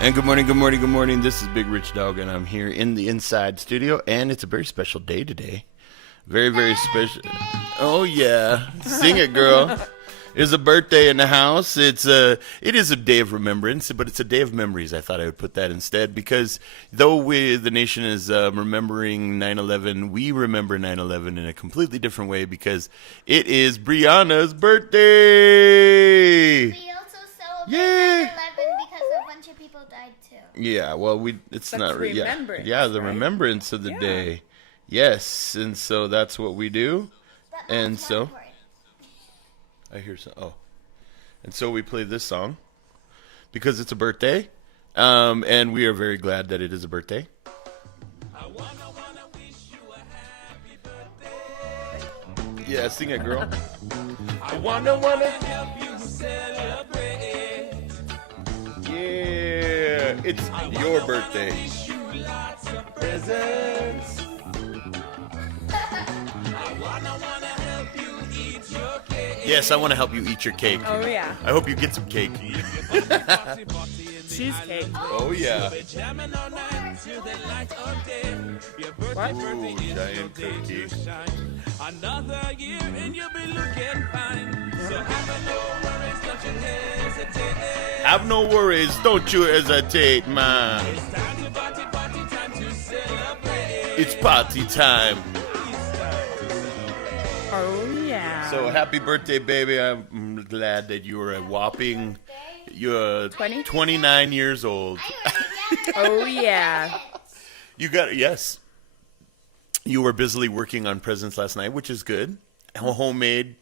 And good morning, good morning, good morning. This is Big Rich Dog, and I'm here in the inside studio, and it's a very special day today. Very, very special. Oh yeah, sing it, girl. There's a birthday in the house. It is a day of remembrance, but it's a day of memories. I thought I would put that instead because though the nation is remembering 9/11, we remember 9/11 in a completely different way because it is Brianna's birthday. We also celebrate 9/11 because a bunch of people died too. Yeah, well, it's not remembrance. Yeah, the remembrance of the day. Yes, and so that's what we do. And so I hear some. Oh, and so we play this song because it's a birthday, and we are very glad that it is a birthday. I wanna wish you a happy birthday. Yeah, sing it, girl. I wanna help you celebrate. Yeah, it's your birthday. Wish you lots of presents. Yes, I want to help you eat your cake. Oh, yeah. I hope you get some cake. Cheesecake. Oh, yeah. What? Ooh, giant cookie. Another year and you'll be looking fine. So have no worries, don't you hesitate. Have no worries, don't you hesitate, man. It's time to party time to celebrate. It's party time. Oh, yeah. So happy birthday, baby. I'm glad that you are a whopping, you're 29 years old. Oh, yeah. You got it, yes. You were busily working on presents last night, which is good. Homemade.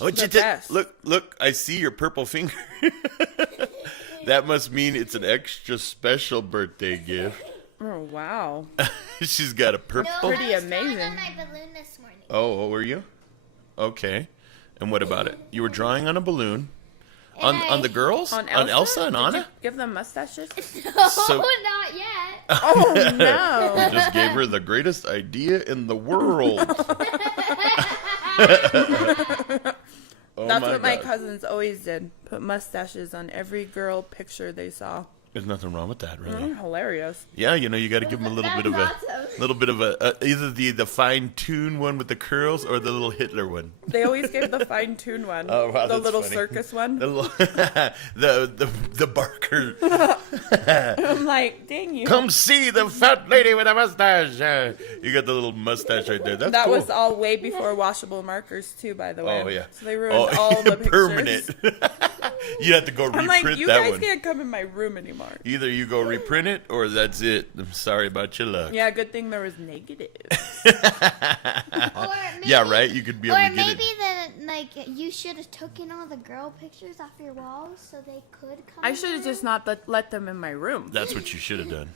Oh, best. Look, I see your purple finger. That must mean it's an extra special birthday gift. Oh, wow. She's got a purple. Pretty I was drawing amazing. on my balloon this morning. Oh, were you? Okay. And what about it? You were drawing on a balloon. On the girls? On Elsa and Did Anna? you give them mustaches? No, So- not yet. Oh, no. You just gave her the greatest idea in the world. Oh, That's what my God. cousins always did. Put mustaches on every girl picture they saw. There's nothing wrong with that, really. Hilarious. Yeah, you got to give them a little bit of a either the fine-tuned one with the curls or the little Hitler one. They always gave the fine-tuned one. Oh, wow, the that's little funny. circus one. The barker. I'm like, dang you. Come see the fat lady with a mustache. You got the little mustache right there. That's That cool. was all way before washable markers, too, by the way. Oh, yeah. So they ruined all the pictures. Permanent. You have to go I'm reprint like, you that guys one. can't come in my room anymore. Either you go reprint it or that's it. I'm sorry about your luck. Yeah, good thing there was negative. Or maybe, Yeah, right? You could be able Or to get maybe it. you should have taken all the girl pictures off your walls so they could come. I should have just not let them in my room. That's what you should have done.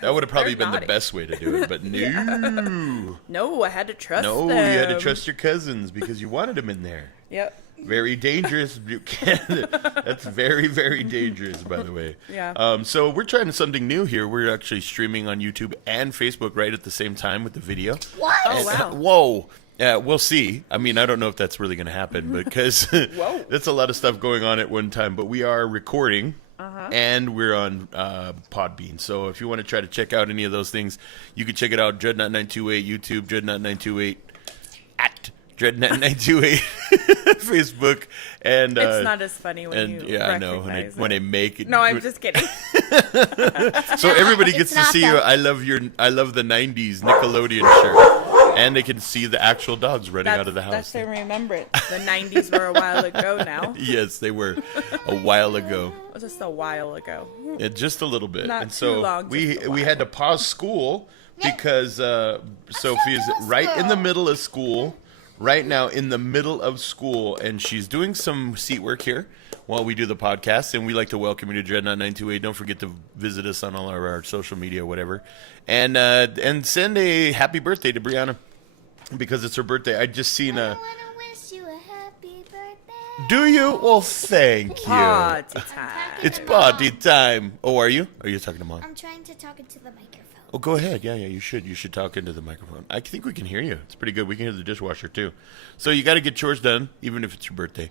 That would have probably they're been the naughty. best way to do it, but no. No, I had to trust No, them. you had to trust your cousins because you wanted them in there. Yep. Very dangerous. You can't. That's very, very dangerous, by the way. Yeah. So we're trying something new here. We're actually streaming on YouTube and Facebook right at the same time with the video. What? Oh, wow. Whoa. Yeah, we'll see. I mean, I don't know if that's really going to happen because Whoa. that's a lot of stuff going on at one time. But we are recording. And we're on Podbean. So if you want to try to check out any of those things, you can check it out. Dreadnot928 YouTube, Dreadnot928 at Dreadnot928 Facebook. And It's not as funny when and you yeah, I know recognize when I it. make it. No, I'm just kidding. So everybody gets it's to not see that. I love the '90s Nickelodeon shirt, and they can see the actual dogs running out of the house. That's their remembrance. The 90s were a while ago now. Yes, they were a while ago. Just a while ago. Just a little bit. Not And so too long, we just a we while. had to pause school because Sophie's to right in the school. middle of school. Right now in the middle of school, and she's doing some seat work here while we do the podcast, and we like to welcome you to Dreadnot928. Don't forget to visit us on all of our social media, whatever, and send a happy birthday to Brianna because it's her birthday. I just seen I a. want to wish you a happy birthday. Do you? Well, thank you. Party time. It's party time. Oh, are you? Are you talking to Mom? I'm trying to talk into the microphone. Oh, go ahead. Yeah, you should. You should talk into the microphone. I think we can hear you. It's pretty good. We can hear the dishwasher, too. So you got to get chores done, even if it's your birthday.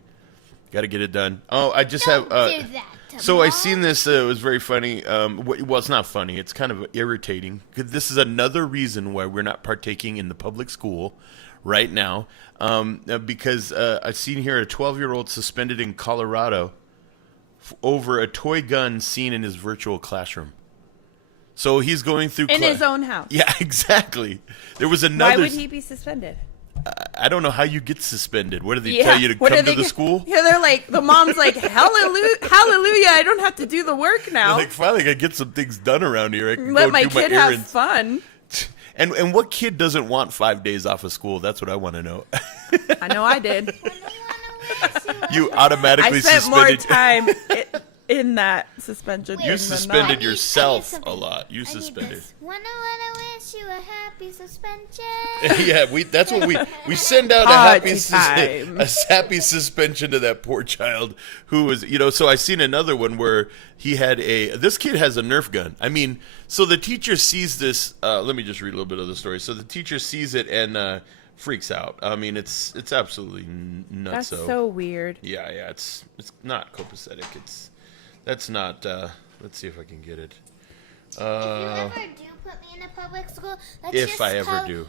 Got to get it done. Oh, I just Don't have. do that to So I Mom. seen this. It was very funny. Well, it's not funny. It's kind of irritating. 'Cause this is another reason why we're not partaking in the public school right now. Because I've seen here a 12-year-old suspended in Colorado over a toy gun seen in his virtual classroom. So he's going through In his own house. Yeah, exactly. There was another. Why would he be suspended? I don't know how you get suspended. What do they tell you to What come do to they the get- school? Yeah, they're like, the mom's like, hallelujah, hallelujah, I don't have to do the work now. Like, finally, I can get some things done around here. I can Let go my do kid my have errands. fun. And what kid doesn't want 5 days off of school? That's what I want to know. I know I did. You automatically I spent more suspended. time in that suspension. You than suspended not. yourself something. a lot. You I need suspended. this. Wanna wish you a happy suspension. Yeah, that's what we send out Party a time. happy suspension to that poor child who was, so I seen another one where he had this kid has a Nerf gun. I mean, so the teacher sees this, let me just read a little bit of the story. So the teacher sees it and freaks out. I mean, it's absolutely nuts. That's so weird. Yeah, it's not copacetic. That's not let's see if I can get it. If you ever do put me in a public school, If I ever do.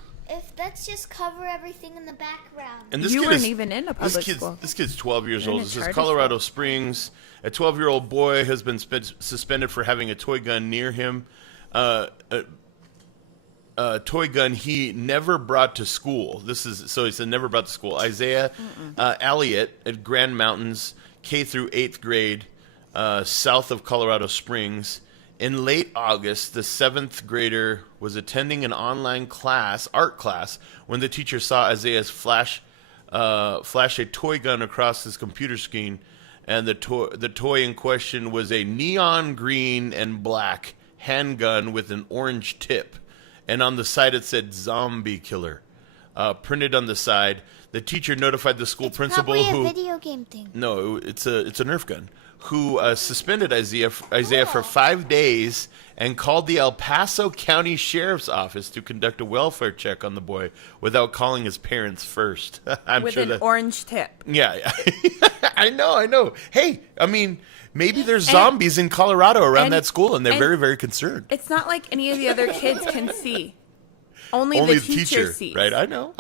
Let's just cover everything in the background. And this You kid weren't is, even in a public school. This kid's 12 years You're in old. a This is charter Colorado school. Springs. A 12-year-old boy has been suspended for having a toy gun near him. A toy gun he never brought to school. So he said never brought to school. Isaiah Elliott at Grand Mountains, K through 8th grade, south of Colorado Springs. In late August, the 7th grader was attending an online art class, when the teacher saw Isaiah's flash a toy gun across his computer screen, and the toy in question was a neon green and black handgun with an orange tip, and on the side it said "Zombie Killer" printed on the side. The teacher notified the school principal, Probably a who video game thing. no, it's a Nerf gun, who suspended Isaiah for 5 days and called the El Paso County Sheriff's Office to conduct a welfare check on the boy without calling his parents first. I'm With sure an that. orange tip. Yeah, I know. Hey, I mean, maybe there's zombies in Colorado around and- that school, and they're and- very, very concerned. It's not like any of the other kids can see. Only Only the teacher sees. right? I know.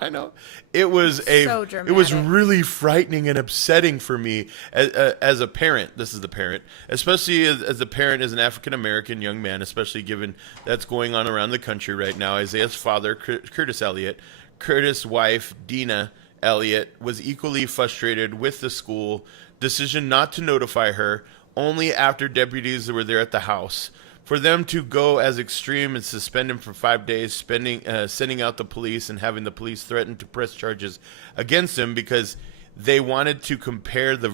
It was So it was dramatic. really frightening and upsetting for me as a parent. This is the parent, especially as a parent as an African American young man, especially given that's going on around the country right now. Isaiah's father, Curtis Elliott, Curtis' wife, Dina Elliott, was equally frustrated with the school decision not to notify her only after deputies were there at the house. For them to go as extreme and suspend him for 5 days, sending out the police and having the police threaten to press charges against him because they wanted to compare the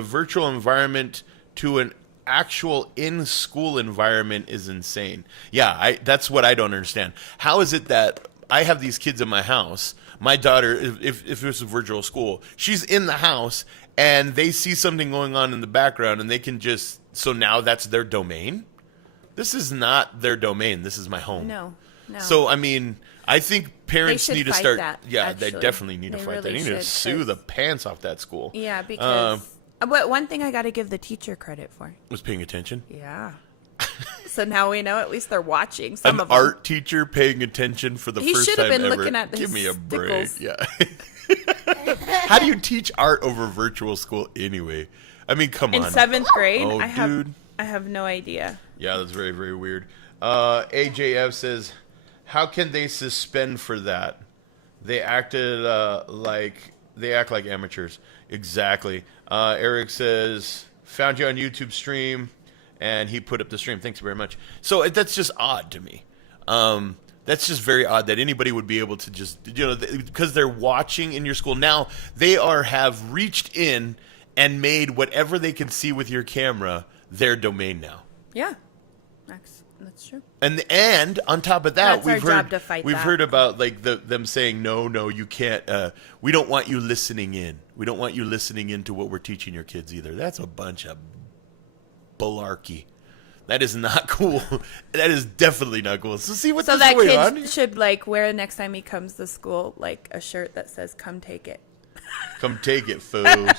virtual environment to an actual in-school environment is insane. Yeah, that's what I don't understand. How is it that I have these kids in my house? My daughter, if it was a virtual school, she's in the house and they see something going on in the background and they can so now that's their domain? This is not their domain. This is my home. No. So, I mean, I think parents should need to fight start. that, yeah, they actually. definitely need to They fight that. really They need to should, sue 'cause- the pants off that school. Yeah, because. But one thing I got to give the teacher credit for. Was paying attention. Yeah. So now we know at least they're watching. Some An of them. art teacher paying attention for the He first should time have been ever. looking at Give his me a break. stickles. Yeah. How do you teach art over virtual school anyway? I mean, come In on. 7th grade, Oh, I dude. have no idea. Yeah, that's very, very weird. AJF says, how can they suspend for that? They acted they act like amateurs. Exactly. Eric says, found you on YouTube stream, and he put up the stream. Thanks very much. So that's just odd to me. That's just very odd that anybody would be able to just, because they're watching in your school. Now, they have reached in and made whatever they can see with your camera their domain now. Yeah. That's true. And on top of that, That's our job to fight we've that. heard about them saying no, you can't. We don't want you listening in. We don't want you listening into what we're teaching your kids either. That's a bunch of malarkey. That is not cool. That is definitely not cool. So see what's So that going kid on. should wear next time he comes to school a shirt that says "Come take it." Come take it, fools.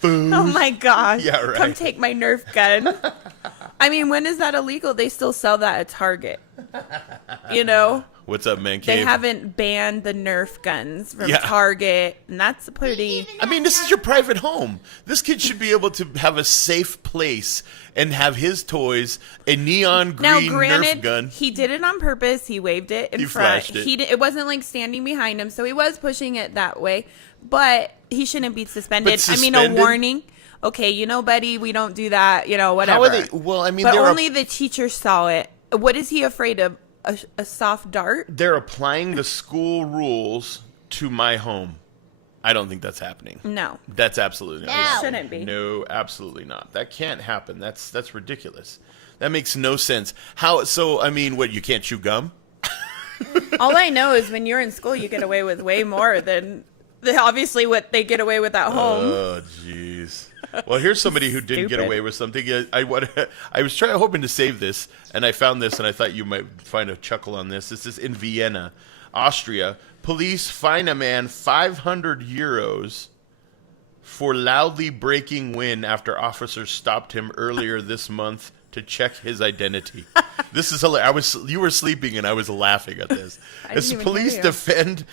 fool. Oh my gosh. Yeah, right. Come take my Nerf gun. I mean, when is that illegal? They still sell that at Target. You know? What's up, man? They Cave? haven't banned the Nerf guns from Yeah. Target, and that's pretty... I mean, this is your private home. This kid should be able to have a safe place and have his toys, a neon green Now, granted, Nerf gun. he did it on purpose. He waved it in He front. flashed it. It wasn't like standing behind him, so he was pushing it that way. But he shouldn't be suspended. But I mean, suspended? a warning. Okay, you know, buddy, we don't do that. You know, whatever. How are they? Well, I mean, But only the teacher saw it. What is he afraid of? A soft dart? they're applying the school rules to my home. I don't think that's happening. No. That's absolutely not. No. happening. Shouldn't be. No, absolutely not. That can't happen. That's ridiculous. That makes no sense. How? So, I mean, what? You can't chew gum? All I know is when you're in school, you get away with way more than obviously what they get away with at home. Oh, jeez. Well, here's somebody who didn't get Stupid. away with something. I was hoping to save this, and I found this, and I thought you might find a chuckle on this. This is in Vienna, Austria. Police fine a man 500 euros for loudly breaking wind after officers stopped him earlier this month to check his identity. This is hilarious. You were sleeping and I was laughing at this. As didn't even police hear you. defend,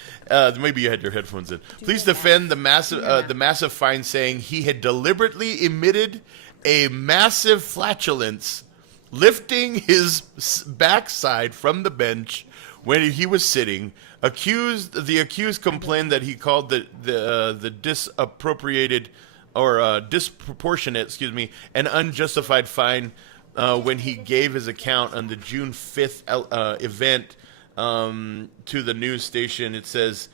maybe you had your headphones in. Police defend the massive fine, saying he had deliberately emitted a massive flatulence, lifting his backside from the bench when he was sitting. The accused complained that he called the disappropriated or disproportionate, an unjustified fine when he gave his account on the June 5th event to the news station. It says,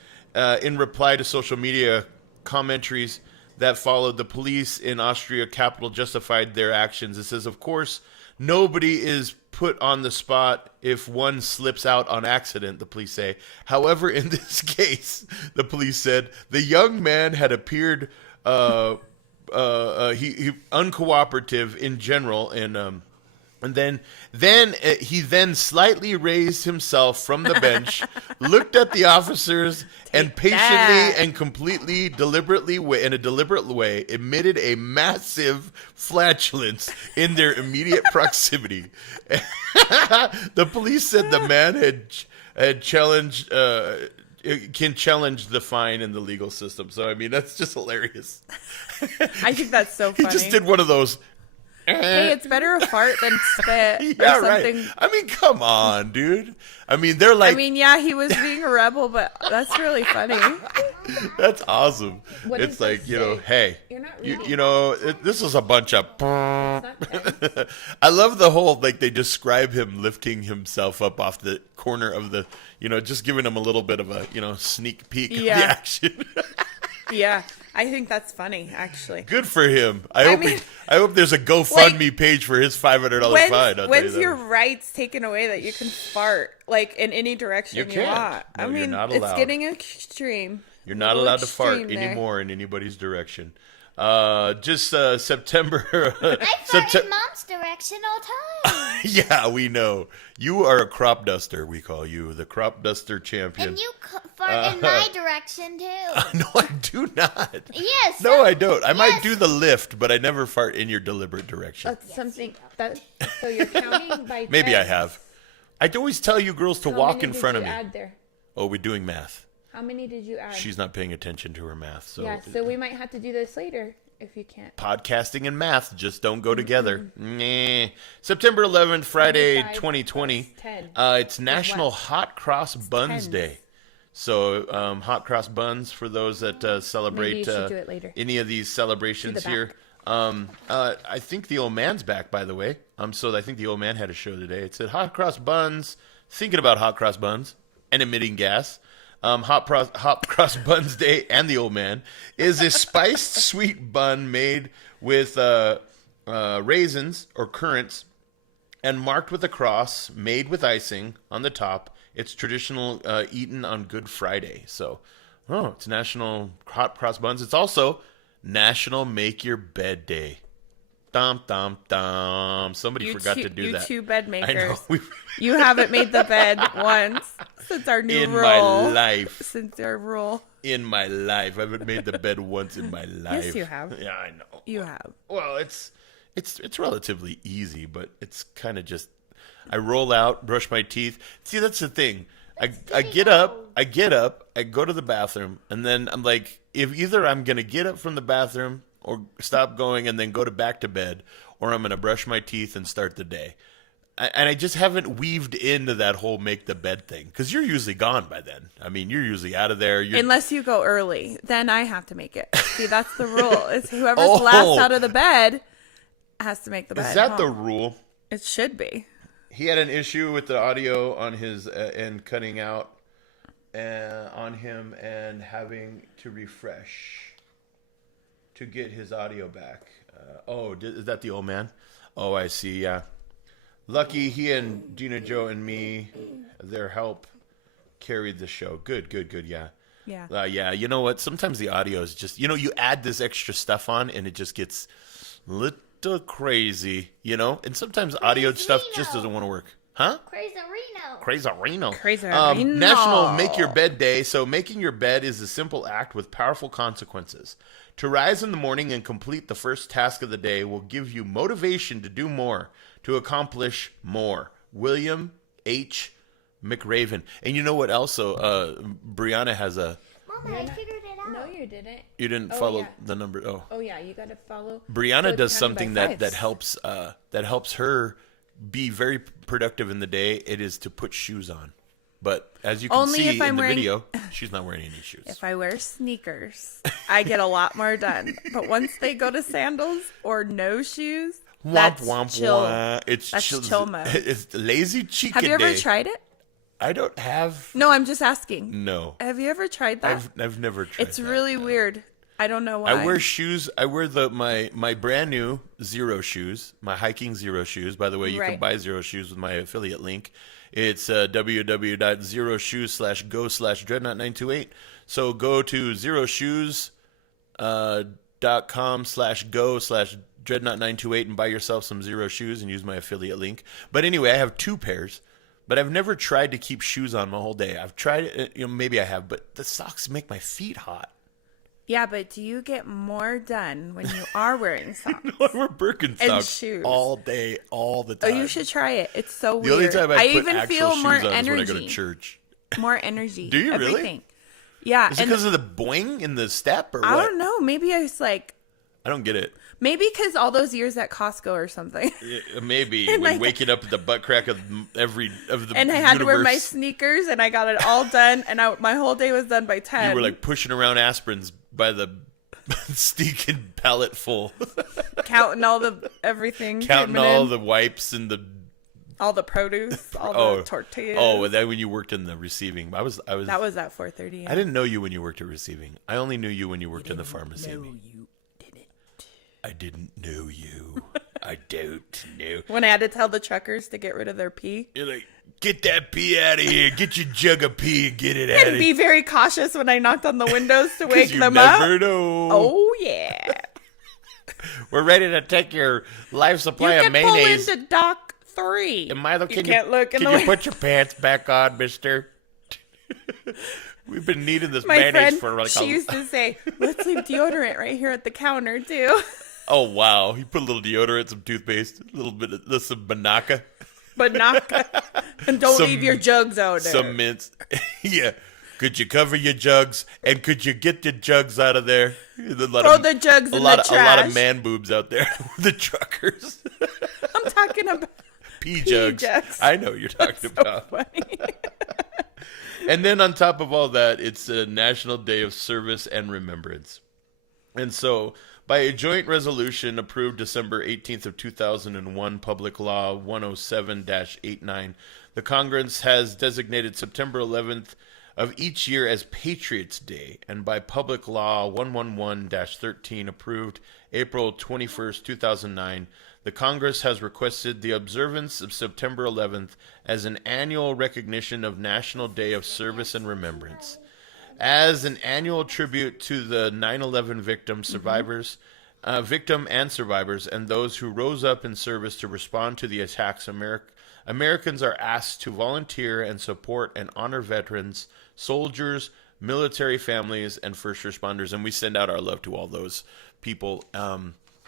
in reply to social media commentaries that followed, the police in Austria capital justified their actions. It says, of course, nobody is put on the spot if one slips out on accident, the police say. However, in this case, the police said, the young man had appeared he uncooperative in general, and then he slightly raised himself from the bench, looked at the officers, and patiently that. and completely deliberately in a deliberate way emitted a massive flatulence in their immediate proximity. The police said the man had challenged can challenge the fine in the legal system. So I mean, that's just hilarious. I think that's so funny. He just did one of those. Hey, it's better a fart than spit Yeah, or something. right. I mean, come on, dude. I mean, they're like, I mean, yeah, he was being a rebel, but that's really funny. that's awesome. What It's does like, this you know, say? hey, You're not reading. this is a bunch of. Not ten. I love the whole, like, they describe him lifting himself up off the corner of the, just giving him a little bit of a, sneak peek of the Yeah. action. Yeah, I think that's funny, actually. Good for him. I mean, hope there's a GoFundMe page for his $500 fine. I'll tell When's you your that. rights taken away that you can fart like in any direction You you, can't. want? No, I you're mean, not it's allowed. getting extreme. You're not Little allowed to fart extreme there. anymore in anybody's direction. September. I fart in mom's direction all the time. Yeah, we know. You are a crop duster, we call you. The crop duster champion. And you fart in my direction too. No, I do not. Yes. No, I don't. I might Yes. do the lift, but I never fart in your deliberate direction. That's something that. So you're counting by. Maybe I tens. have. I'd always tell you girls to How walk many in did front of you me. Add there? Oh, we're doing math. How many did you add? She's not paying attention to her math. So, Yeah, so we might have to do this later if you can't. podcasting and math just don't go together. Nah. September 11th, Friday, 25 2020. plus 10. It's National Hot Cross Buns tens. Day. So, hot cross buns for those that celebrate Maybe you should do it later. any of these celebrations back. here. I think the old man's back, by the way. So I think the old man had a show today. It said hot cross buns. Thinking about hot cross buns and emitting gas. Hot Cross Buns Day and the Old Man is a spiced sweet bun made with raisins or currants and marked with a cross, made with icing on the top. It's traditional eaten on Good Friday. So, it's National Hot Cross Buns. It's also National Make Your Bed Day. dum, dum, dum. Somebody forgot to do that. You two bed I makers. know. You haven't made the bed once since our new In rule. my life. Since our rule. In my life. I haven't made the bed once in my life. Yes, you have. Yeah, I know. You have. Well, it's relatively easy, but it's kind of just I roll out, brush my teeth. See, that's the thing. I get up, I go to the bathroom, and then I'm like, if either I'm going to get up from the bathroom or stop going and then go back to bed, or I'm going to brush my teeth and start the day. And I just haven't weaved into that whole make the bed thing, because you're usually gone by then. I mean, you're usually out of there. Unless you go early, then I have to make it. See, that's the rule. It's whoever's last out of the bed has to make the bed. Is that the rule? It should be. He had an issue with the audio on his end cutting out on him and having to refresh to get his audio back. Is that the old man? Oh, I see, yeah. Lucky he and Gina, Joe, and me, their help carried the show. Good, yeah. Yeah. Yeah, you know what? Sometimes the audio is just, you add this extra stuff on and it just gets little crazy, And sometimes audio stuff just doesn't want to work. Huh? Crazy Reno. National Make Your Bed Day. So making your bed is a simple act with powerful consequences. To rise in the morning and complete the first task of the day will give you motivation to do more, to accomplish more. William H. McRaven. And you know what else? Brianna has a... Mama, I figured it out. No, you didn't. You didn't follow the number. Oh, yeah, you got to follow. Brianna does something that helps her be very productive in the day. It is to put shoes on. But as you can see in the video, she's not wearing any shoes. If I wear sneakers, I get a lot more done. But once they go to sandals or no shoes, that's chill. That's chill mode. It's lazy chicken day. Have you ever tried it? I don't have. No, I'm just asking. No. Have you ever tried that? I've never tried. It's really weird. I don't know why. I wear shoes. I wear my brand new Zero shoes, my hiking Zero shoes. By the way, you can buy Zero shoes with my affiliate link. It's www.zeroshoes/go/dreadnot928. So go to zeroshoes.com/go/dreadnot928 and buy yourself some Zero shoes and use my affiliate link. But anyway, I have 2 pairs. But I've never tried to keep shoes on my whole day. I've tried it, maybe I have, but the socks make my feet hot. Yeah, but do you get more done when you are wearing socks? No, I wear Birkenstocks all day, all the time. Oh, you should try it. It's so weird. The only time I put even actual feel shoes more on energy. is when I go to church. More energy. Do you everything. really? Yeah. Is it because of the boing in the step or what? I don't know. Maybe I was like... I don't get it. Maybe because all those years at Costco or something. Yeah, maybe when waking up at the butt crack of the and I had to wear my sneakers, and I got it all done, and my whole day was done by 10. You were like pushing around aspirins by the stinking pallet full, counting all the everything, counting all the wipes and all the produce, all the tortillas. Oh, that when you worked in the receiving, I was. That was at 4:30. I didn't know you when you worked at receiving. I only knew you when you worked in the pharmacy. I didn't know you. I don't know. When I had to tell the truckers to get rid of their pee. You're like, get that pee out of here. Get your jug of pee and get it out of here. And be very cautious when I knocked on the windows to wake them up. You never know. Oh, yeah. We're ready to take your life supply of mayonnaise. You can pull into Dock 3. And Milo, can you put your pants back on, mister? We've been needing this My mayonnaise friend, for she used to say, let's leave deodorant right here at the counter, too. Oh, wow. You put a little deodorant, some toothpaste, a little bit of some Banaka. And don't leave your jugs out there. Some mints. Yeah. Could you cover your jugs? And could you get the jugs out of there? Throw the jugs in the trash. A lot of man boobs out there. The truckers. I'm talking about pee jugs. I know what you're talking about. Funny. And then on top of all that, it's a National Day of Service and Remembrance. And so... by a joint resolution approved December 18th of 2001, Public Law 107-89, the Congress has designated September 11th of each year as Patriots Day, and by Public Law 111-13 approved April 21st, 2009, the Congress has requested the observance of September 11th as an annual recognition of National Day of Service and Remembrance. As an annual tribute to the 9/11 victims, survivors, victim and survivors, and those who rose up in service to respond to the attacks. Americans are asked to volunteer and support and honor veterans, soldiers, military families, and first responders. And we send out our love to all those people,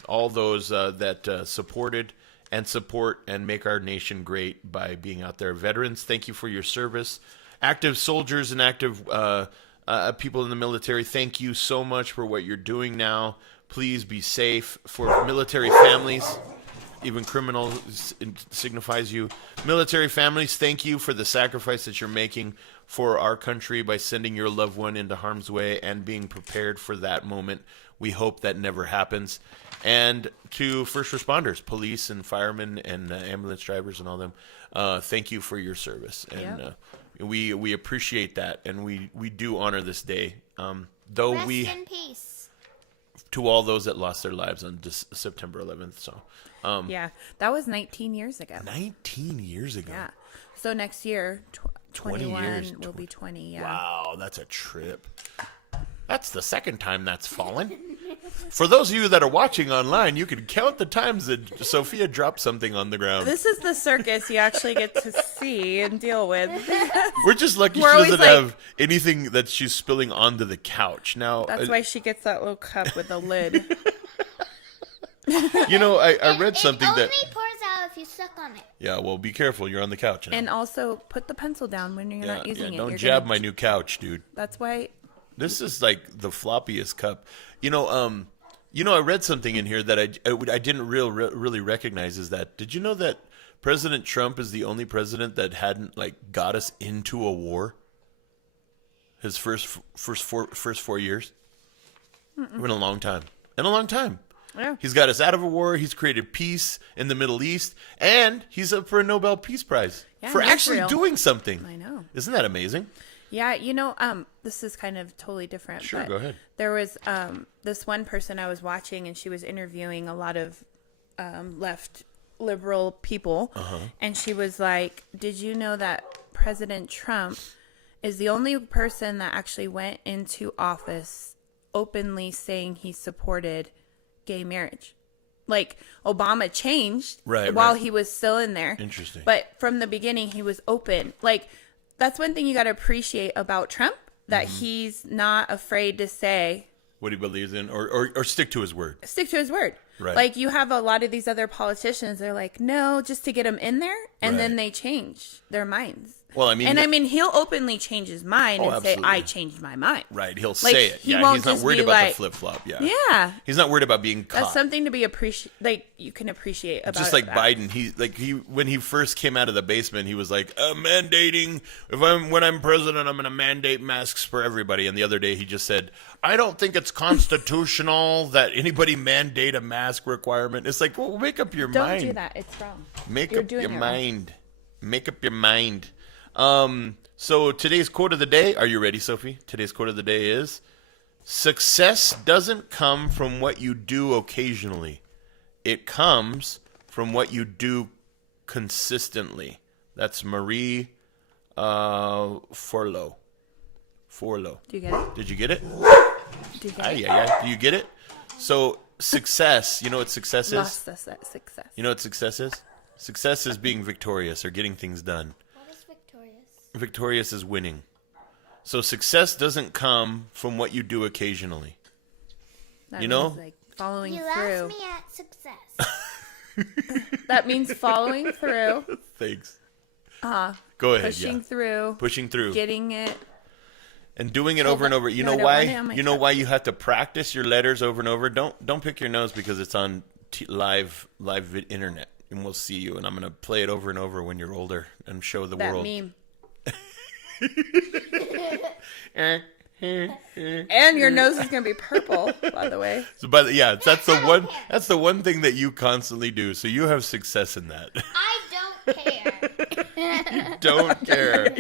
all those that supported and support and make our nation great by being out there. Veterans, thank you for your service. Active soldiers and active people in the military, thank you so much for what you're doing now. Please be safe. For military families, even criminal signifies you. Military families, thank you for the sacrifice that you're making for our country by sending your loved one into harm's way and being prepared for that moment. We hope that never happens. And to first responders, police and firemen and ambulance drivers and all them, thank you for your service. And we appreciate that, and we do honor this day. Though Rest in peace. To all those that lost their lives on September 11th. So, yeah, that was 19 years ago. 19 years ago. Yeah. So next year, 21 years, will be 20. Yeah. Wow, that's a trip. That's the second time that's fallen. For those of you that are watching online, you can count the times that Sophia dropped something on the ground. This is the circus you actually get to see and deal with. We're just lucky she doesn't have anything that she's spilling onto the couch. Now that's why she gets that little cup with the lid. You know, I read something that It only pours out if you suck on it. Yeah, well, be careful. You're on the couch now. And also put the pencil down when you're not using it. Don't jab my new couch, dude. That's why. This is like the floppiest cup. I read something in here that I didn't really recognize. Is that, did you know that President Trump is the only president that hadn't got us into a war? His first 4 years. It's been a long time. Yeah. He's got us out of a war. He's created peace in the Middle East, and he's up for a Nobel Peace Prize for actually doing something. I know. Isn't that amazing? Yeah, this is kind of totally different. Sure, but go ahead. There was this one person I was watching, and she was interviewing a lot of left liberal people, and she was like, "Did you know that President Trump is the only person that actually went into office openly saying he supported gay marriage?" Like, Obama changed while he was still in there. Interesting. But from the beginning, he was open. Like, that's one thing you got to appreciate about Trump, that he's not afraid to say what he believes in, or stick to his word. Stick to his word. Right. Like, you have a lot of these other politicians, they're like, no, just to get him in there, and then they change their minds. Well, he'll openly change his mind and absolutely. say, I changed my mind. Right, he'll say it. He's not worried about the flip-flop. Yeah. He's not worried about being caught. That's something to be you can appreciate about just like Biden. He when he first came out of the basement, he was like, mandating, when I'm president, I'm going to mandate masks for everybody. And the other day he just said, I don't think it's constitutional that anybody mandate a mask requirement. It's like, well, make up your mind. Don't do that. It's wrong. Make up your mind. Make up your mind. So today's quote of the day, are you ready, Sophie? Today's quote of the day is, success doesn't come from what you do occasionally. It comes from what you do consistently. That's Marie Forleo. Do you get it? Did you get it? Do you get it? Yeah. Do you get it? So success, you know what success is? Lost us at success. You know what success is? Success is being victorious or getting things done. Victorious is winning. So success doesn't come from what you do occasionally. That means, like, following you through. lost me at success. That means following through. Thanks. Go ahead. Pushing through. Getting it. And doing it over and over. You know why? You know why you have to practice your letters over and over? Don't pick your nose because it's on live internet, and we'll see you. And I'm gonna play it over and over when you're older and show the world. That meme. And your nose is gonna be purple, by the way. So, that's the one thing that you constantly do. So you have success in that. I don't care. Don't care.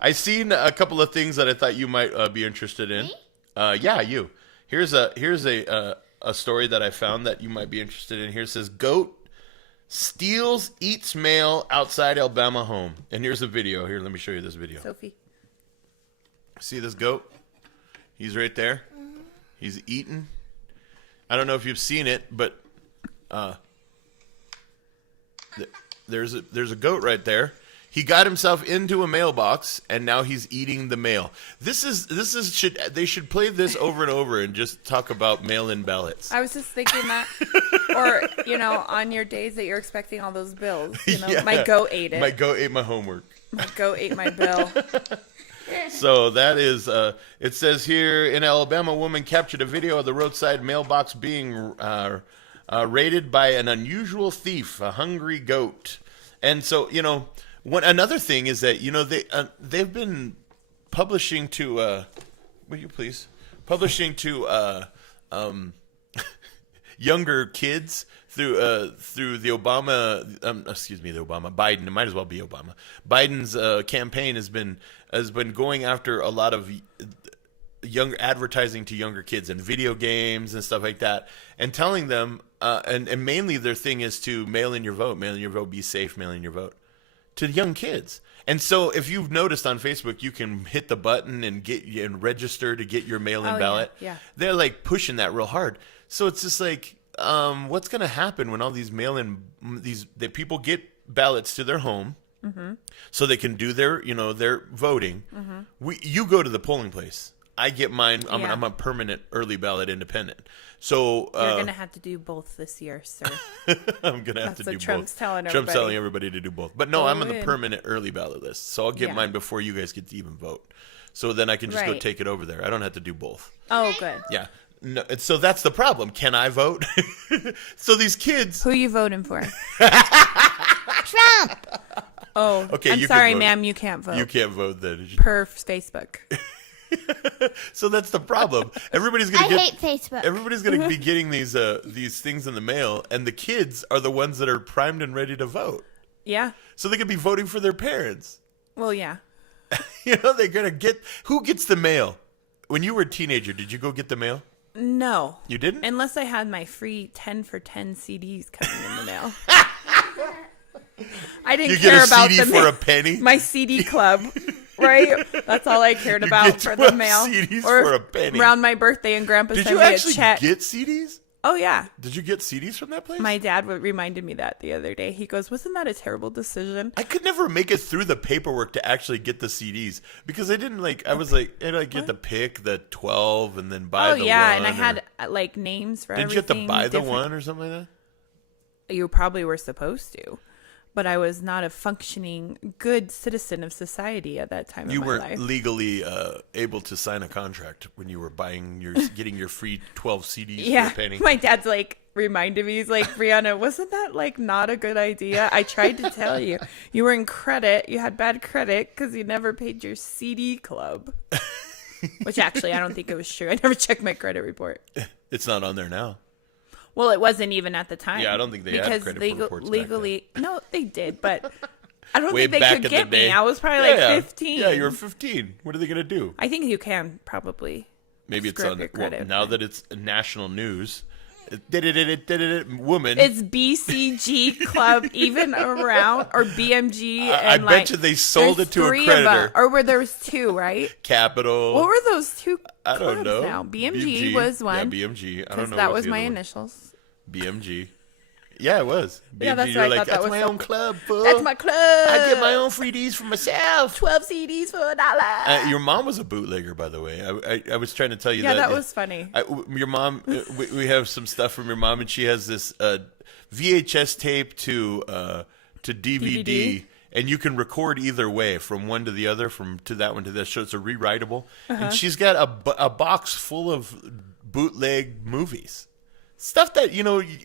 I seen a couple of things that I thought you might be interested in. Me? Yeah, you. Here's a story that I found that you might be interested in. Here it says, goat steals, eats male outside Alabama home. And here's a video. Here, let me show you this video. Sophie. See this goat? He's right there. He's eating. I don't know if you've seen it, but there's a goat right there. He got himself into a mailbox, and now he's eating the mail. They should play this over and over and just talk about mail-in ballots. I was just thinking that, or on your days that you're expecting all those bills, Yeah. my goat ate it. My goat ate my homework. My goat ate my bill. So that is, it says here, in Alabama, a woman captured a video of the roadside mailbox being raided by an unusual thief, a hungry goat. And so, another thing is that, they've been publishing to, will you please? Publishing to younger kids through the Biden. It might as well be Obama. Biden's campaign has been going after a lot of young advertising to younger kids and video games and stuff like that, and telling them, and mainly their thing is to mail in your vote, be safe, mail in your vote to young kids. And so if you've noticed on Facebook, you can hit the button and register to get your mail-in ballot. Yeah. They're like pushing that real hard. So it's just like, what's going to happen when all these that people get ballots to their home, so they can do their voting. You go to the polling place. I get mine. I'm a permanent early ballot independent. So You're gonna have to do both this year, sir. I'm gonna have to do Trump's both. telling everybody. Trump's telling everybody to do both. But no, I'm on the in. permanent early ballot list. So I'll get mine before you guys get to even vote. So then I can just go Right. take it over there. I don't have to do both. Oh, good. Yeah. No, and so that's the problem. Can I vote? So these kids. Who are you voting for? Trump. Oh, Okay, I'm you can sorry, vote. ma'am. You can't vote. You can't vote then. Per Facebook. So that's the problem. Everybody's I gonna hate Facebook. Everybody's gonna be getting these things in the mail, and the kids are the ones that are primed and ready to vote. Yeah. So they could be voting for their parents. Well, yeah. They're gonna get. Who gets the mail? When you were a teenager, did you go get the mail? No. You didn't? Unless I had my free 10 for 10 CDs coming in the mail. I didn't You care get a about CD the for a penny? My CD club, right? That's all I cared about get for 12 the mail. CDs or for a penny. around my birthday, and Grandpa Did sent you me a actually check. get CDs? Oh yeah. Did you get CDs from that place? My dad reminded me that the other day. He goes, "Wasn't that a terrible decision?" I could never make it through the paperwork to actually get the CDs because I didn't I was like, I get to pick the 12 and then buy the one. Oh yeah, and I had names for Didn't you everything. have to buy the different- one or something like that? You probably were supposed to, but I was not a functioning good citizen of society at that time You in my weren't life. legally able to sign a contract when you were getting your free 12 CDs Yeah, for a penny. my dad's reminded me. He's like, "Brianna, wasn't that not a good idea? I tried to tell you. You were in credit. You had bad credit because you never paid your CD club." Which actually, I don't think it was true. I never checked my credit report. It's not on there now. Well, it wasn't even at the time. Yeah, I don't think they had because credit reports back legally. No, they did, but I don't Way think they back could in get the day. me. I was probably 15. Yeah, you were 15. What are they going to do? I think you can probably. Maybe it's screw up on your credit. now that it's national news. Woman. Is BCG Club even around, or BMG? I And bet you they sold there's it to a 3 of 'em. creditor. Or were there was 2, right? Capital. What were those 2 I don't clubs know. now? BMG was one. Yeah, BMG. I don't Because know. that what was the my other one. initials. BMG. Yeah, it was. BMG, Yeah, that's you're what I like, thought that that's was my so own cool. club, fool. That's my club. I get my own free Ds for myself. 12 CDs for $1. Your mom was a bootlegger, by the way. I was trying to tell you Yeah, that. that was funny. Your mom, we have some stuff from your mom, and she has this VHS tape to DVD, DVD. and you can record either way, from one to the other, to that one to this. So it's a rewritable. Uh-huh. And she's got a box full of bootleg movies. Stuff that,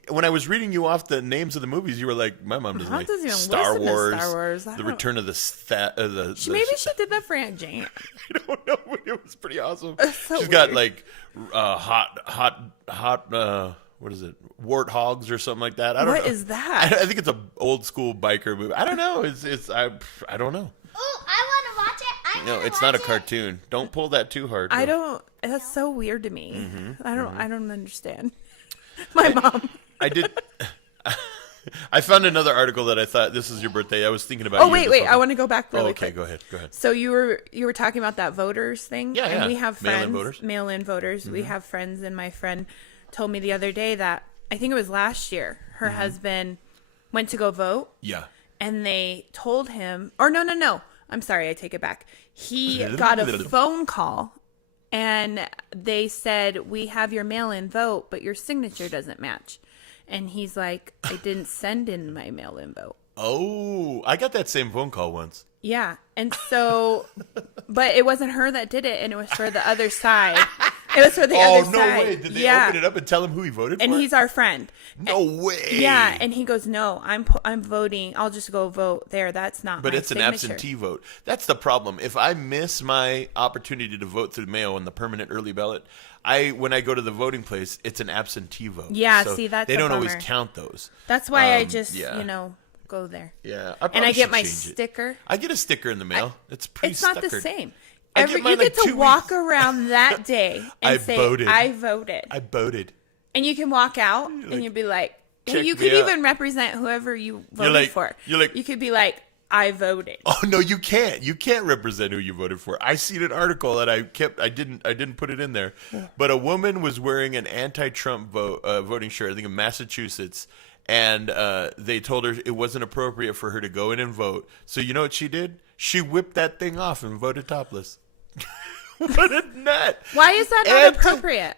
when I was reading you off the names of the movies, you were like, my mom doesn't Mom like doesn't even Star listen to Wars, Star Wars. The Return of the Maybe she did that for Aunt Jane. I don't know, but it was pretty awesome. so She's got weird. hot what is it? Warthogs or something like that. I don't know. What is that? I think it's a old school biker movie. I don't know. I don't know. Oh, I want to watch it. No, it's not a cartoon. Don't pull that too hard. I don't. That's so weird to me. Mm-hmm. I don't understand. My mom. I did. I found another article that I thought, this is your birthday. I was thinking about. Oh you wait. this whole I want to go back really okay, quick. go ahead. So you were talking about that voters thing. Yeah, and yeah. we have Mail-in friends. voters. Mail-in voters. Mm-hmm. We have friends, and my friend told me the other day that I think it was last year, her husband went to go vote. Yeah. And they told him, or no. I'm sorry, I take it back. He got a phone call and they said, we have your mail-in vote, but your signature doesn't match. And he's like, I didn't send in my mail-in vote. Oh, I got that same phone call once. Yeah. And so, but it wasn't her that did it, and it was for the other side. It was for the other side. Oh, no way. Did they open it up and tell him who he voted for? And he's our friend. No way. Yeah. And he goes, no, I'm voting. I'll just go vote there. That's not But my it's signature. an absentee vote. That's the problem. If I miss my opportunity to vote through mail on the permanent early ballot, when I go to the voting place, it's an absentee vote. Yeah, so see, that's they a don't always bummer. count those. That's why I just, yeah. go there. Yeah. And I get my sticker. sticker. I get a sticker in the mail. It's pretty It's not the stuckered. same. I get mine You get like to 2 walk weeks. around that day and I say, voted. I voted. I voted. And you can walk out and you'll be like, check you me could out. even represent whoever you voted for. You could be like, I voted. Oh no, you can't. You can't represent who you voted for. I seen an article that I didn't put it in there. But a woman was wearing an anti-Trump voting shirt, I think in Massachusetts, and they told her it wasn't appropriate for her to go in and vote. So you know what she did? She whipped that thing off and voted topless. What a nut! Why is that not appropriate?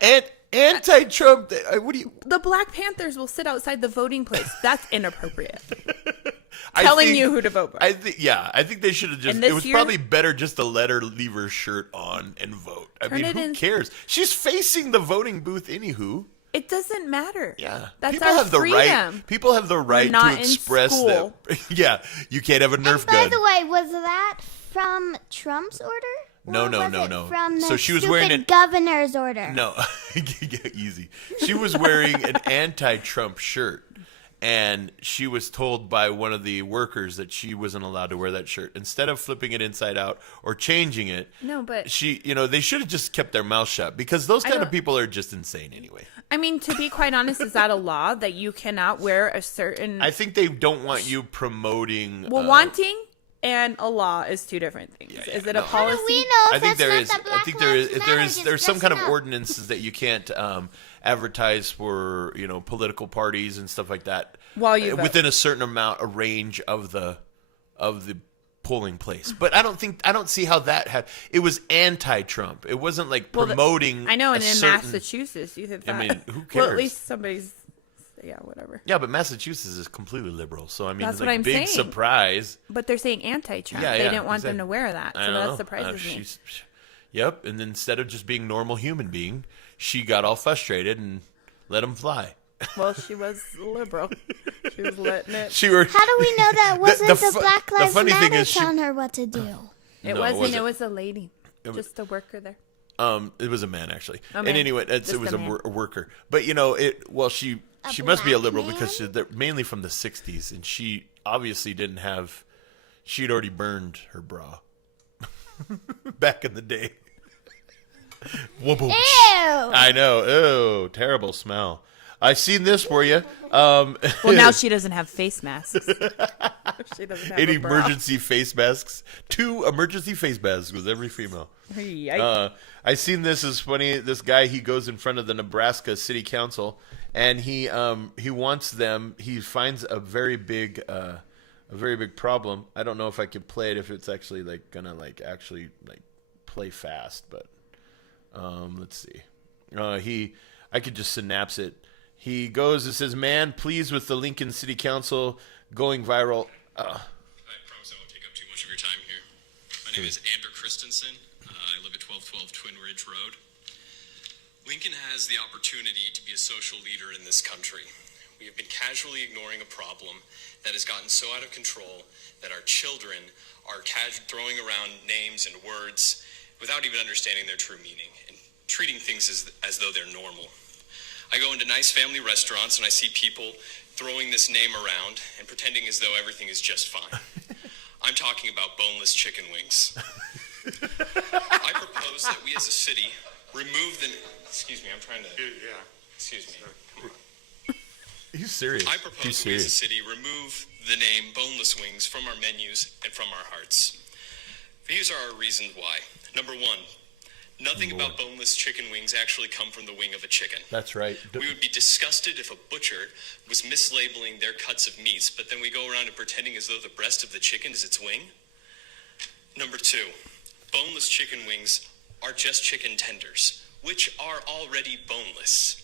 Anti-Trump. What do you? The Black Panthers will sit outside the voting place. That's inappropriate. I Telling think- you who to vote for. I think they should have just. And It this was year- probably better just to let her leave her shirt on and vote. I mean, it who in- cares? She's facing the voting booth, anywho. It doesn't matter. Yeah, That's people our have the freedom. right. People have the right not to in express school. that. Yeah, you can't have a Nerf And by gun. the way, was that from Trump's order? No, Or no, was no, it no. From the So she was stupid wearing an- governor's order. No, easy. She was wearing an anti-Trump shirt, and she was told by one of the workers that she wasn't allowed to wear that shirt. Instead of flipping it inside out or changing it, No, but they should have just kept their mouth shut because those kind of don't- people are just insane anyway. I mean, to be quite honest, is that a law that you cannot wear a certain... I think they don't want you promoting. Well, wanting and a law is two different things. Is it a How do policy? we know I if think that's there not is. the Black I think there is. Lives There Matter is. just There's some kind of dressing up? ordinances that you can't advertise for political parties and stuff like that While you vote. within a certain amount, a range of the polling place. But I don't see how that had. It was anti-Trump. It wasn't like promoting. I know, and a in certain- Massachusetts, you have that. I mean, who Well, cares? at least somebody's... Yeah, whatever. Yeah, but Massachusetts is completely liberal, so I mean, That's it's what like I'm big saying. surprise. But they're saying anti-Trump. Yeah, they yeah, didn't want them exactly. to wear that, I so don't know. that surprises me. Yep, and then instead of just being normal human being, she got all frustrated and let him fly. Well, she was liberal. She was letting it. How do we know that wasn't the Black Lives funny thing Matter is she- telling her what to do? It No, wasn't. was It it? was a lady, just a worker there. It was a man actually, A and man. anyway, it Just was a a man. worker. But she must be a black liberal man? because they're mainly from the '60s, and she obviously didn't have. She'd already burned her bra back in the day. Whoop-whoop. Ew! I know. Oh, terrible smell. I seen this for you. Well, now she doesn't have face masks. She doesn't have Eight a bra. emergency face masks. 2 emergency face masks with every female. Yikes. I seen this is funny. This guy, he goes in front of the Nebraska City Council, and he wants them. He finds a very big problem. I don't know if I could play it if it's actually gonna actually play fast, but let's see. I could just synapse it. He goes. It says, "Man, pleased with the Lincoln City Council going viral." I promise I won't take up too much of your time here. My name is Andrew Christensen. I live at 1212 Twin Ridge Road. Lincoln has the opportunity to be a social leader in this country. We have been casually ignoring a problem that has gotten so out of control that our children are throwing around names and words without even understanding their true meaning and treating things as though they're normal. I go into nice family restaurants and I see people throwing this name around and pretending as though everything is just fine. I'm talking about boneless chicken wings. I propose that we as a city remove the... Excuse me, I'm trying to... Yeah. Excuse me. Come on. He's serious. I propose that we as a city remove the name boneless wings from our menus and from our hearts. These are our reasons why. Number one, Nothing about boneless chicken wings actually come from the wing of a chicken. That's right. We would be disgusted if a butcher was mislabeling their cuts of meats, but then we go around and pretending as though the breast of the chicken is its wing. Number 2, boneless chicken wings are just chicken tenders, which are already boneless.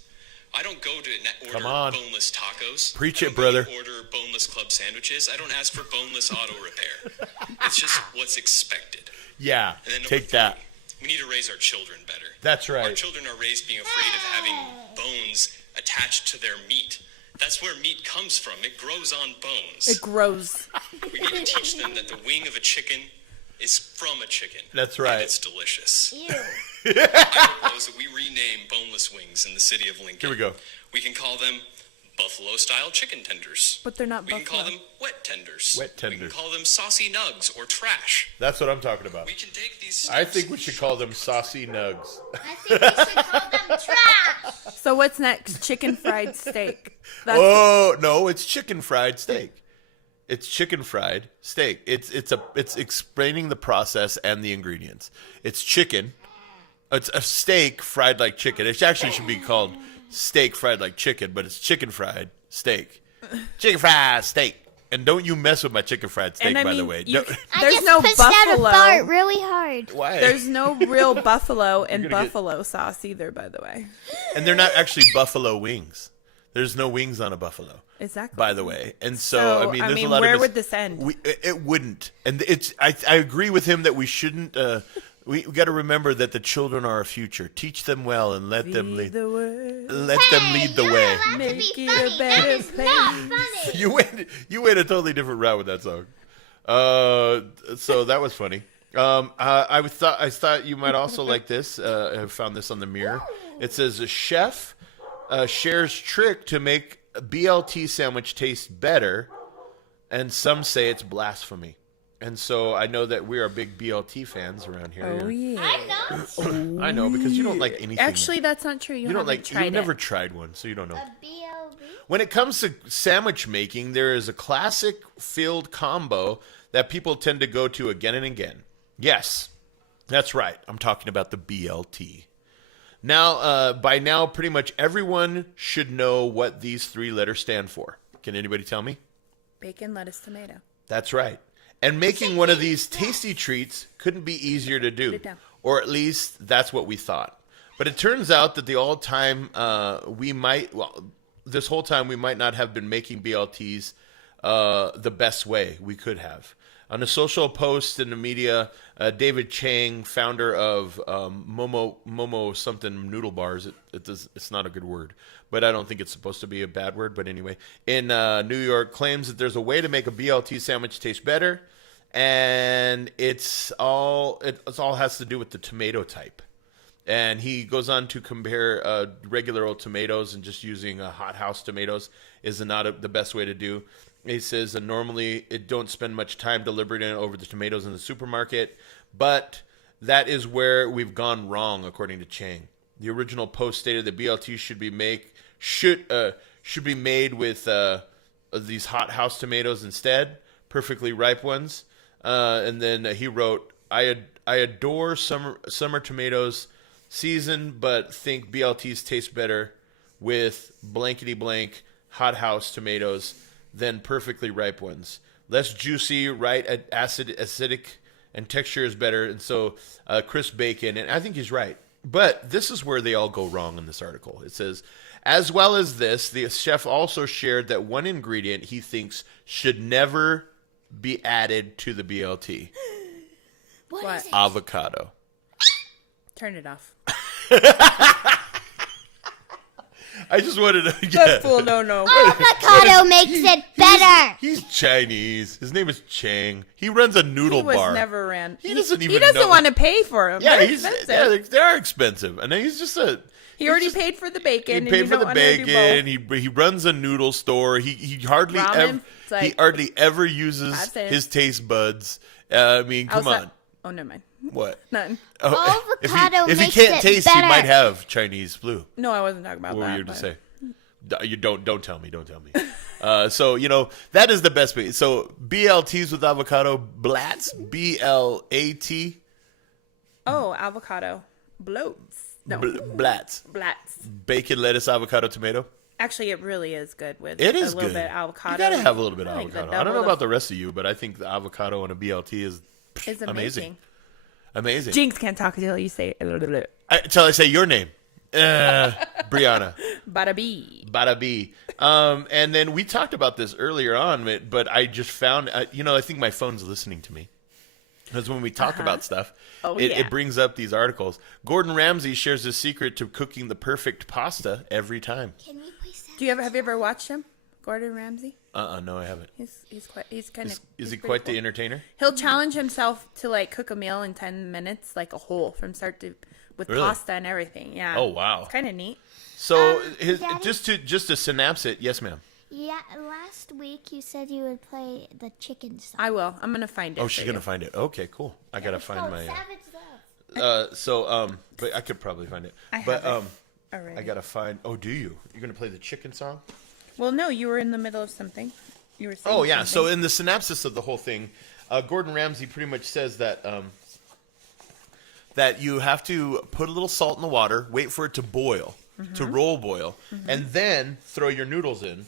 I don't go to order boneless tacos. Preach I it, don't brother. Order boneless club sandwiches. I don't ask for boneless auto repair. It's just what's expected. Yeah, And then take that. We need to raise our children better. That's right. Our children are raised being afraid of having bones attached to their meat. That's where meat comes from. It grows on bones. It grows. We need to teach them that the wing of a chicken is from a chicken. That's right. And it's delicious. Ew. I propose that we rename boneless wings in the city of Lincoln. Here we go. We can call them buffalo-style chicken tenders. But they're not We can call buffalo. them wet tenders. Wet We can tenders. call them saucy nugs or trash. That's what I'm talking about. We can take these I steps. think we should call them saucy nugs. I think we should call them trash. So what's next? Chicken fried steak. That's Oh no, it's chicken fried steak. It's chicken fried steak. It's explaining the process and the ingredients. It's chicken. It's a steak fried like chicken. It actually should be called steak fried like chicken, but it's chicken fried steak. Chicken fried steak. And don't you mess with my chicken fried steak, And I by the mean, way. you Don't- can- I There's just no pushed out a buffalo. fart really hard. Why? There's no real buffalo in gonna get- buffalo sauce either, by the way. And they're not actually buffalo wings. There's no wings on a buffalo. Exactly. By the way, and so, I mean, there's a lot where of would this end? It wouldn't, and it's. I agree with him that we shouldn't. We got to remember that the children are our future. Teach them well and let them lead. the way. Let them lead the You're way. allowed to Make be it a funny. That better is not funny. You went a totally different route with that song. So that was funny. I thought you might also like this. I found this on the Mirror. It says a chef shares trick to make a BLT sandwich taste better, and some say it's blasphemy. And so I know that we are big BLT fans around here. Oh yeah. I'm not. I know because you don't like anything. Actually, that's not true. You you don't haven't like. tried You've it. never tried one, so you don't know. A B.O.B. When it comes to sandwich making, there is a classic filled combo that people tend to go to again and again. Yes, that's right. I'm talking about the BLT. Now, by now, pretty much everyone should know what these 3 letters stand for. Can anybody tell me? Bacon, lettuce, tomato. That's right. And making one of these tasty treats couldn't be easier to do. Put it down. Or at least that's what we thought. But it turns out that this whole time we might not have been making BLTs the best way we could have. On a social post in the media, David Chang, founder of Momo something noodle bars, it's not a good word, but I don't think it's supposed to be a bad word. But anyway, in New York, claims that there's a way to make a BLT sandwich taste better, and it all has to do with the tomato type. And he goes on to compare regular old tomatoes and just using hot house tomatoes is not the best way to do. He says normally it don't spend much time deliberating over the tomatoes in the supermarket, but that is where we've gone wrong, according to Chang. The original post stated that BLT should be made with these hot house tomatoes instead, perfectly ripe ones. And then he wrote, I adore summer tomatoes season, but think BLTs taste better with blankety blank hot house tomatoes than perfectly ripe ones. Less juicy, right? Acidic, and texture is better. And so crisp bacon, and I think he's right. But this is where they all go wrong in this article. It says, as well as this, the chef also shared that one ingredient he thinks should never be added to the BLT. What is it? Avocado. Turn it off. I just wanted to. That fool don't know. Avocado makes it better. He's Chinese. His name is Chang. He runs a noodle He was bar. never ran. He doesn't He even doesn't know. want to pay for them. Yeah, They're expensive. they are expensive, and he's just a. He already paid for the bacon. He and paid you for don't the want to do bacon. both. He runs a noodle store. He hardly Ramen, ever it's like he hardly ever uses 5 cents. his taste buds. I mean, come Outside- on. Oh, never mind. What? None. Oh, Avocado if he makes can't it taste, he better. might have Chinese flu. No, I wasn't talking about What that. were you to but- say? You don't tell me. Don't tell me. So that is the best way. So BLTs with avocado, Blatz, BLAT. Oh, avocado. bloats. No, Blats. blats. Bacon, lettuce, avocado, tomato. Actually, it really is good with It is a little good. bit of avocado. You gotta have a little bit of like the avocado. I don't know double about the rest of you, but I think the avocado on a BLT is It's amazing. Amazing. Jinx can't talk until you say Until I say your name. Brianna. bada bee. Bada bee. And then we talked about this earlier on, but I just found, I think my phone's listening to me. Because when we talk about stuff, it brings up these articles. Gordon Ramsay shares his secret to cooking the perfect pasta every time. Can we please Have you ever watched him, Gordon Ramsay? No, I haven't. He's kind of. Is he quite the entertainer? He'll challenge himself to like cook a meal in 10 minutes, like a whole from start to with Really? pasta and everything. Yeah. Oh, wow. It's kind of neat. So Daddy? just to synapse it, yes, ma'am. Yeah, last week you said you would play the chicken song. I will. I'm gonna find it. Oh, she's gonna find it. Okay, cool. I gotta find my. Savage Love. But I could probably find it. I have But it already. I gotta find. Oh, do you? You're gonna play the chicken song? Well, no, you were in the middle of something. You were saying. Oh yeah. So something. in the synopsis of the whole thing, Gordon Ramsay pretty much says that that you have to put a little salt in the water, wait for it to boil, to roll boil, and then throw your noodles in.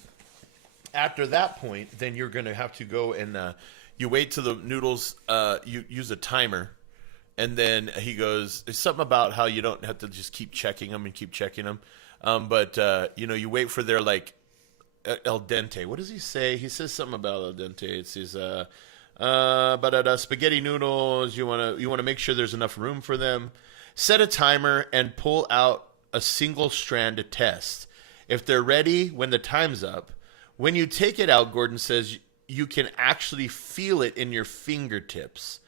After that point, then you're going to have to go and you wait till the noodles, you use a timer. And then he goes, there's something about how you don't have to just keep checking them and keep checking them. But you wait for their like al dente. What does he say? He says something about al dente. It says, spaghetti noodles, you want to make sure there's enough room for them. Set a timer and pull out a single strand to test. If they're ready when the time's up, when you take it out, Gordon says, you can actually feel it in your fingertips.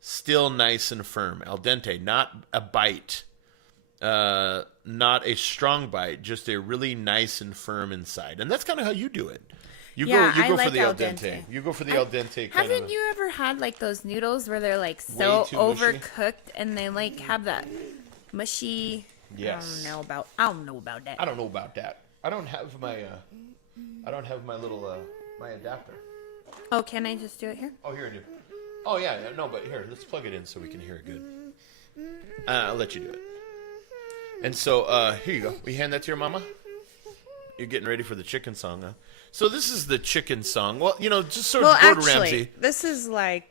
Still nice and firm. Al dente, not a bite. Not a strong bite, just a really nice and firm inside. And that's kind of how you do it. You go I for like the al al dente. dente. You go for the al dente kind Haven't you ever had like those noodles where they're like Way so too mushy? overcooked and they like have that mushy? Yes. I don't know about that. I don't know about that. I don't have my little my adapter. Oh, can I just do it here? Oh, here I do. Oh yeah, no, but here, let's plug it in so we can hear it good. I'll let you do it. And so here you go. We hand that to your mama. You're getting ready for the chicken song, huh? So this is the chicken song. Well, just sort of Gordon Ramsay. This is like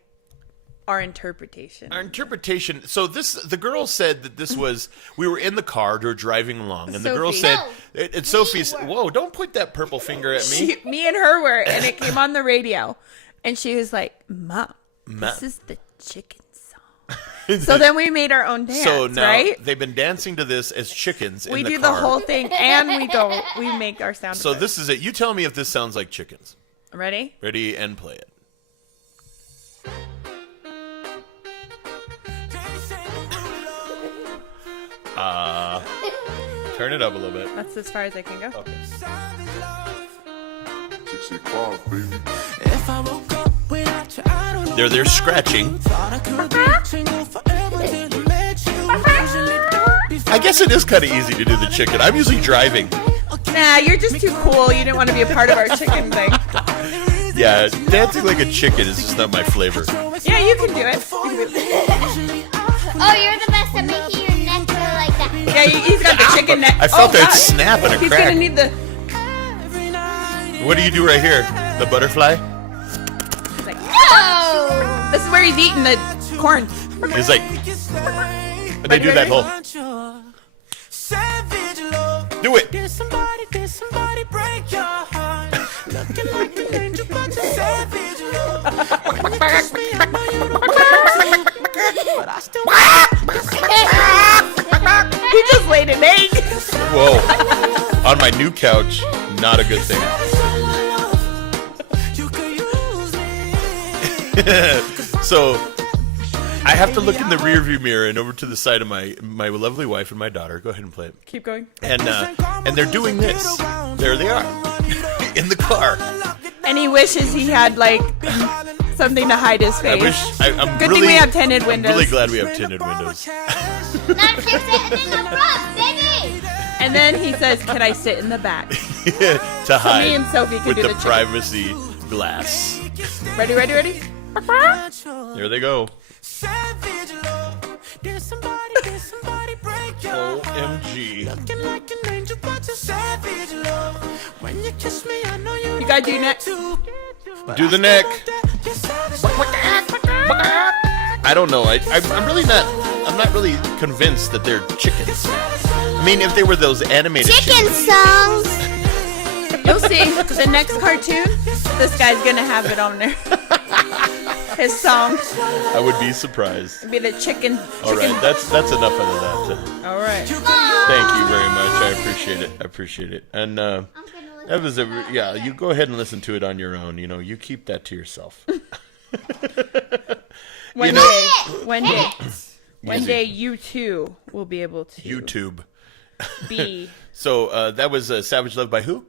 our interpretation. Our interpretation. So the girl said that this was. We were in the car. We were driving along, and the girl Sophie. said, "And Sophie said, whoa, don't point that purple finger at me." Me and her were, and it came on the radio, and she was like, "Mom, this is the chicken song." So then we made our own dance. So now right? they've been dancing to this as chickens We in the do car. the whole thing, and we make our sound. So effects. this is it. You tell me if this sounds like chickens. Ready? Ready and play it. Turn it up a little bit. That's as far as I can go. Okay. They're scratching. I guess it is kind of easy to do the chicken. I'm usually driving. Nah, you're just too cool. You didn't want to be a part of our chicken thing. Yeah, dancing like a chicken is just not my flavor. Yeah, you can do it. Oh, you're the best at making your neck go like that. Yeah, he's got the chicken neck. I felt Oh, that God. snap and a He's crack. gonna need the. What do you do right here? The butterfly? He's like, No! this is where he's eating the corn. It's like, and they do that whole. Do it. Did somebody break your heart? Looking like an angel, but you're savage love. When you kiss me, I know you don't want to, but I still He just laid an egg. Whoa. On my new couch, not a good thing. you could use me. So I have to look in the rearview mirror and over to the side of my lovely wife and my daughter. Go ahead and play it. Keep going. And they're doing this. There they are. In the car. And he wishes he had like something to hide his face. I wish I'm Good really, thing we have tinted windows. I'm really glad we have tinted windows. Not just sitting in the front, baby! And then he says, "Can I sit in the back?" To hide me and Sophie can with do the the chicken. privacy glass. Ready, ready, ready. There they go. Savage love. Did somebody break OMG. Looking like an angel, but a savage love. When you kiss me, I know you gotta do neck. too. Do the neck. I don't know. I'm really not. I'm not really convinced that they're chickens. I mean, if they were those animated Chicken songs. You'll see the next cartoon. This guy's gonna have it on there. His song. I would be surprised. It'd be the chicken. All right, that's enough out of that. All right. Thank you very much. I appreciate it. And I'm gonna that was listen to that yeah. later. You go ahead and listen to it on your own. You know, you keep that to yourself. One Easy. day, you too will be able to YouTube. be. So that was Savage Love by who?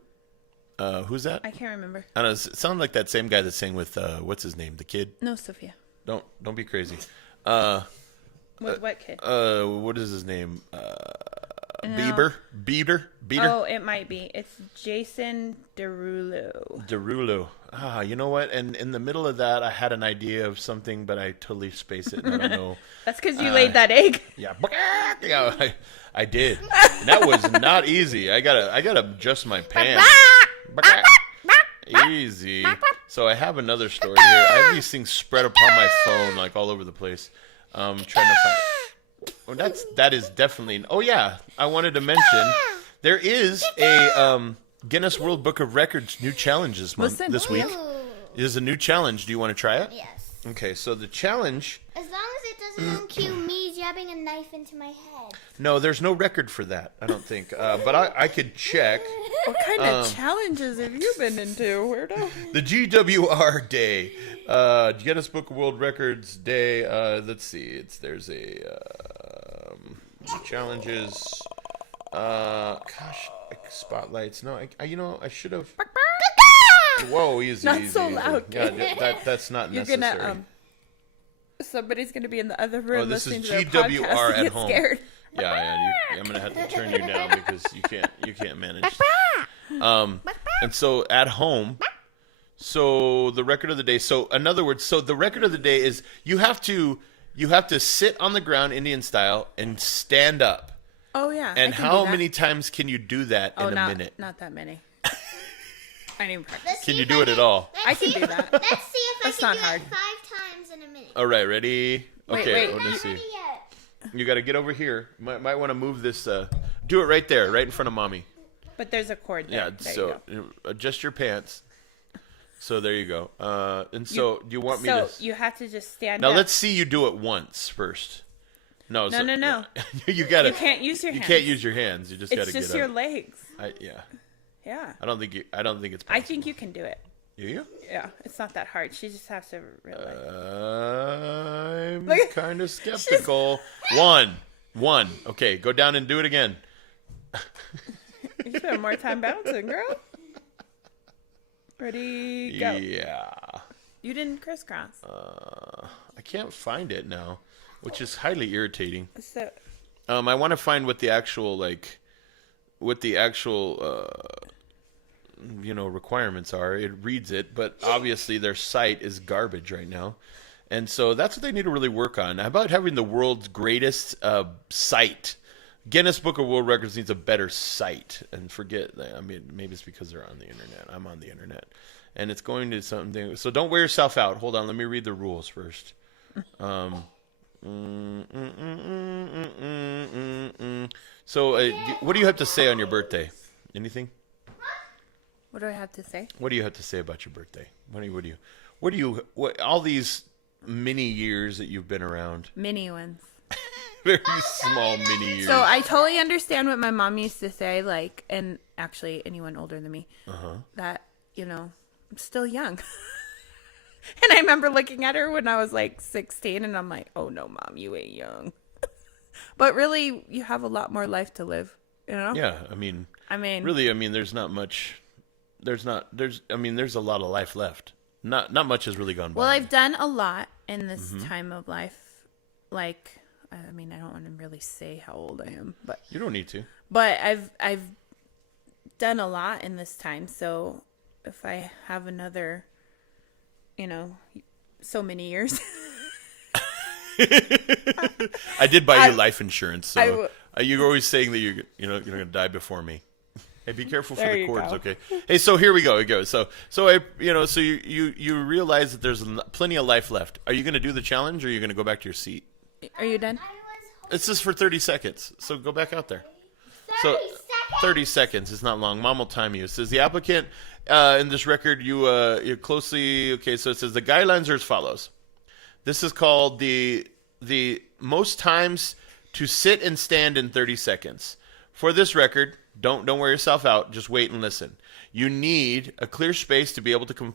Who's that? I can't remember. I don't know. It sounded like that same guy that sang with what's his name? The kid? No, Sophia. Don't be crazy. With what kid? What is his name? Beater. Oh, it might be. It's Jason Derulo. Derulo. You know what? And in the middle of that, I had an idea of something, but I totally spaced it. And I don't know. That's because you laid that egg. Yeah, I did. And that was not easy. I gotta adjust my pants. Easy. So I have another story here. I have these things spread upon my phone, like all over the place. Trying to find. Oh, that is definitely. Oh yeah, I wanted to mention there is a Guinness World Book of Records new challenge this week. Ooh. There's a new challenge. Do you want to try it? Yes. Okay, so the challenge. As long as it doesn't cue me jabbing a knife into my head. No, there's no record for that. I don't think. But I could check. What kind of challenges have you been into, weirdo? The GWR Day, Guinness Book of World Records Day. Let's see. There's a challenges. Gosh, spotlights. No, I should have. Whoa, easy. Not easy, so easy. loud. Yeah, that's not You're necessary. gonna somebody's gonna be in the other room this listening is to their GWR podcast and at get home. scared. Yeah. I'm gonna have to turn you down because you can't manage. And so at home. So the record of the day. So in other words, the record of the day is you have to sit on the ground Indian style and stand up. Oh yeah. And I can how do that. many times can you do that in a minute? Not that many. I didn't practice. Let's Can see you if do it at all? I can do that. Let's see if That's I not can hard. do it 5 times in a minute. All right, ready? Okay, wait. let me Not see. ready yet. You got to get over here. Might want to move this. Do it right there, right in front of mommy. But there's a cord there. Yeah. There So you go. adjust your pants. So there you go. And so do you want me So to? you have to just stand Now up. let's see you do it once first. No. No. You got to. You can't use your You hands. can't use your hands. You just got It's to just get your up. legs. Yeah. Yeah. I don't think it's possible. I think you can do it. Do you? Yeah. It's not that hard. She just has to realize. I'm Look at- kind of skeptical. One. Okay, go down and do it again. You spend more time bouncing, girl. Ready, go. Yeah. You didn't crisscross. I can't find it now, which is highly irritating. So I want to find what the actual requirements are. It reads it, but obviously their site is garbage right now. And so that's what they need to really work on. How about having the world's greatest site? Guinness Book of World Records needs a better site. And forget that. I mean, maybe it's because they're on the internet. I'm on the internet. And it's going to something. So don't wear yourself out. Hold on. Let me read the rules first. So what do you have to say on your birthday? Anything? what do I have to say? What do you have to say about your birthday? What all these many years that you've been around? Mini ones. Very small mini years. So I totally understand what my mom used to say, like, and actually anyone older than me, that, I'm still young. And I remember looking at her when I was like 16 and I'm like, oh no, Mom, you ain't young. But really, you have a lot more life to live, Yeah, I mean, really, there's not much. There's a lot of life left. Not much has really gone by. Well, I've done a lot in this time of life. Like, I don't want to really say how old I am, but You don't need to. But I've done a lot in this time, so if I have another, so many years. I did buy you life insurance, so You're always saying that you're gonna die before me. Hey, be careful for There the you cords, go. okay? Hey, so here we go. So you realize that there's plenty of life left. Are you gonna do the challenge, or are you gonna go back to your seat? Are you done? It's just for 30 seconds. So go back out there. So 30 seconds. It's not long. Mom will time you. It says the applicant in this record, you closely. Okay, so it says the guidelines are as follows. This is called the most times to sit and stand in 30 seconds. For this record, don't wear yourself out. Just wait and listen. You need a clear space to be able to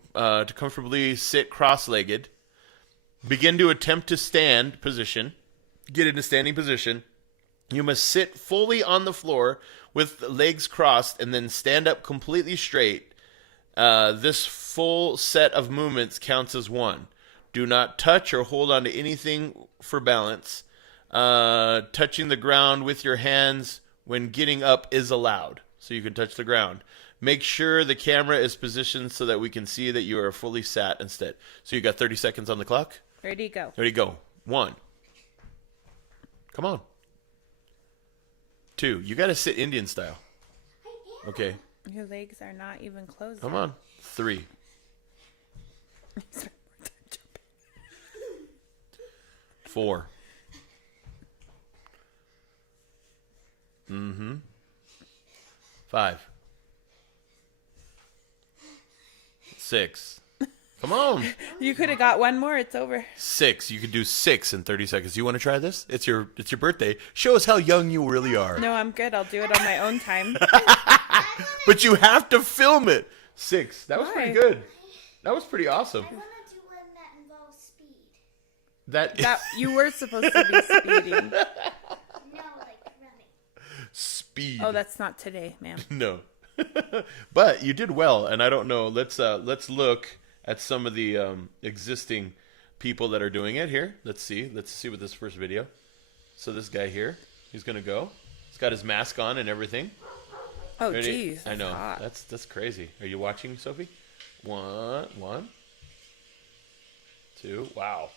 comfortably sit cross-legged. Begin to attempt to stand position. Get into standing position. You must sit fully on the floor with legs crossed and then stand up completely straight. This full set of movements counts as one. Do not touch or hold on to anything for balance. Touching the ground with your hands when getting up is allowed. So you can touch the ground. Make sure the camera is positioned so that we can see that you are fully sat instead. So you got 30 seconds on the clock? Ready, go. Ready, go. 1. Come on. 2. You got to sit Indian style. Okay. Your legs are not even closed. Come on. 3. 4. 5. 6. Come on. You could have got one more. It's over. 6. You could do 6 in 30 seconds. You want to try this? It's your birthday. Show us how young you really are. No, I'm good. I'll do it on my own time. But you have to film it. 6. That was Why? pretty good. That was pretty awesome. I want to do one that involves speed. That you were supposed to be speeding. No, like running. speed. Oh, that's not today, ma'am. No. But you did well, and I don't know. Let's look at some of the existing people that are doing it here. Let's see what this first video. So this guy here, he's gonna go. He's got his mask on and everything. Oh, Ready? jeez. I know. Hot. That's crazy. Are you watching, Sophie? 1, 2. Wow.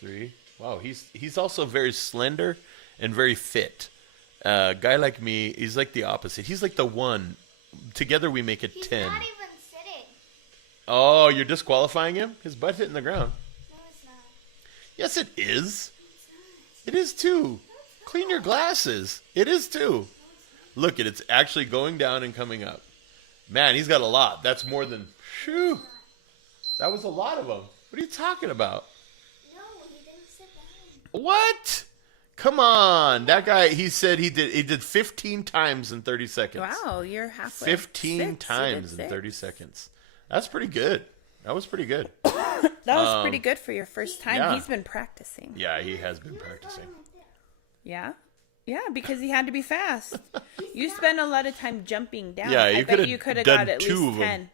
3. Wow. He's also very slender and very fit. Guy like me, he's like the opposite. He's like the 1. Together we make it He's 10. not even sitting. Oh, you're disqualifying him? His butt hitting the ground. No, it's not. Yes, it is. It is too. Clean your glasses. It is too. Look, it's actually going down and coming up. Man, he's got a lot. That's more than. Phew. That was a lot of them. What are you talking about? No, he didn't sit down. What? Come on. That guy, he said he did 15 times in 30 seconds. Wow, you're halfway. 15 6. You times did in 30 6. seconds. That's pretty good. That was pretty good. That was pretty good for your first time. yeah. He's been practicing. Yeah, he has been practicing. Yeah? Yeah, because he had to be fast. You spend a lot of time jumping down. Yeah, I you bet could've you could have done got at 2 least of 'em. 10.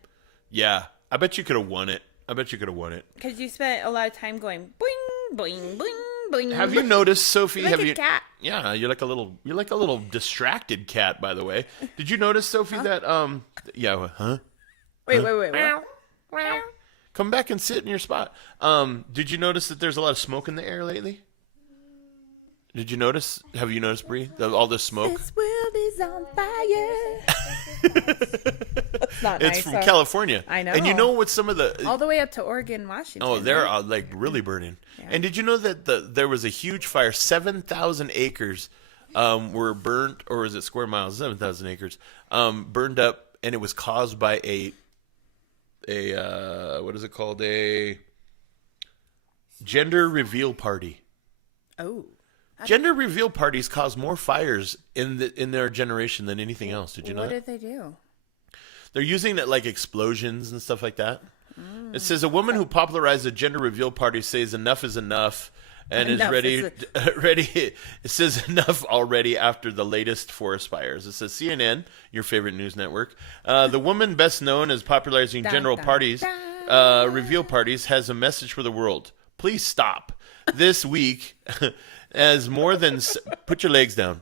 Yeah, I bet you could have won it. Because you spent a lot of time going boing, boing, boing, boing. Have you noticed, Sophie? Like have a you? cat. Yeah, you're like a little distracted cat, by the way. Did you notice, Sophie, that yeah, huh? Wait. What? Come back and sit in your spot. Did you notice that there's a lot of smoke in the air lately? Did you notice? Have you noticed, Bree? All this smoke? This world is on fire. That's not It's nice. from California. I know. And you know what some of the All the way up to Oregon, Washington. Oh, they're right? like really burning. Yeah. And did you know that there was a huge fire? 7,000 acres were burnt, or is it square miles? 7,000 acres burned up, and it was caused by a what is it called? A gender reveal party. Oh. Gender reveal parties cause more fires in their generation than anything else. Did you know What that? did they do? They're using it like explosions and stuff like that. It says a woman who popularized the gender reveal party says enough is enough and Enough is ready. is Ready. It says enough already after the latest forest fires. It says CNN, your favorite news network. The woman best known as popularizing general parties, reveal parties, has a message for the world. Please stop. This week, put your legs down.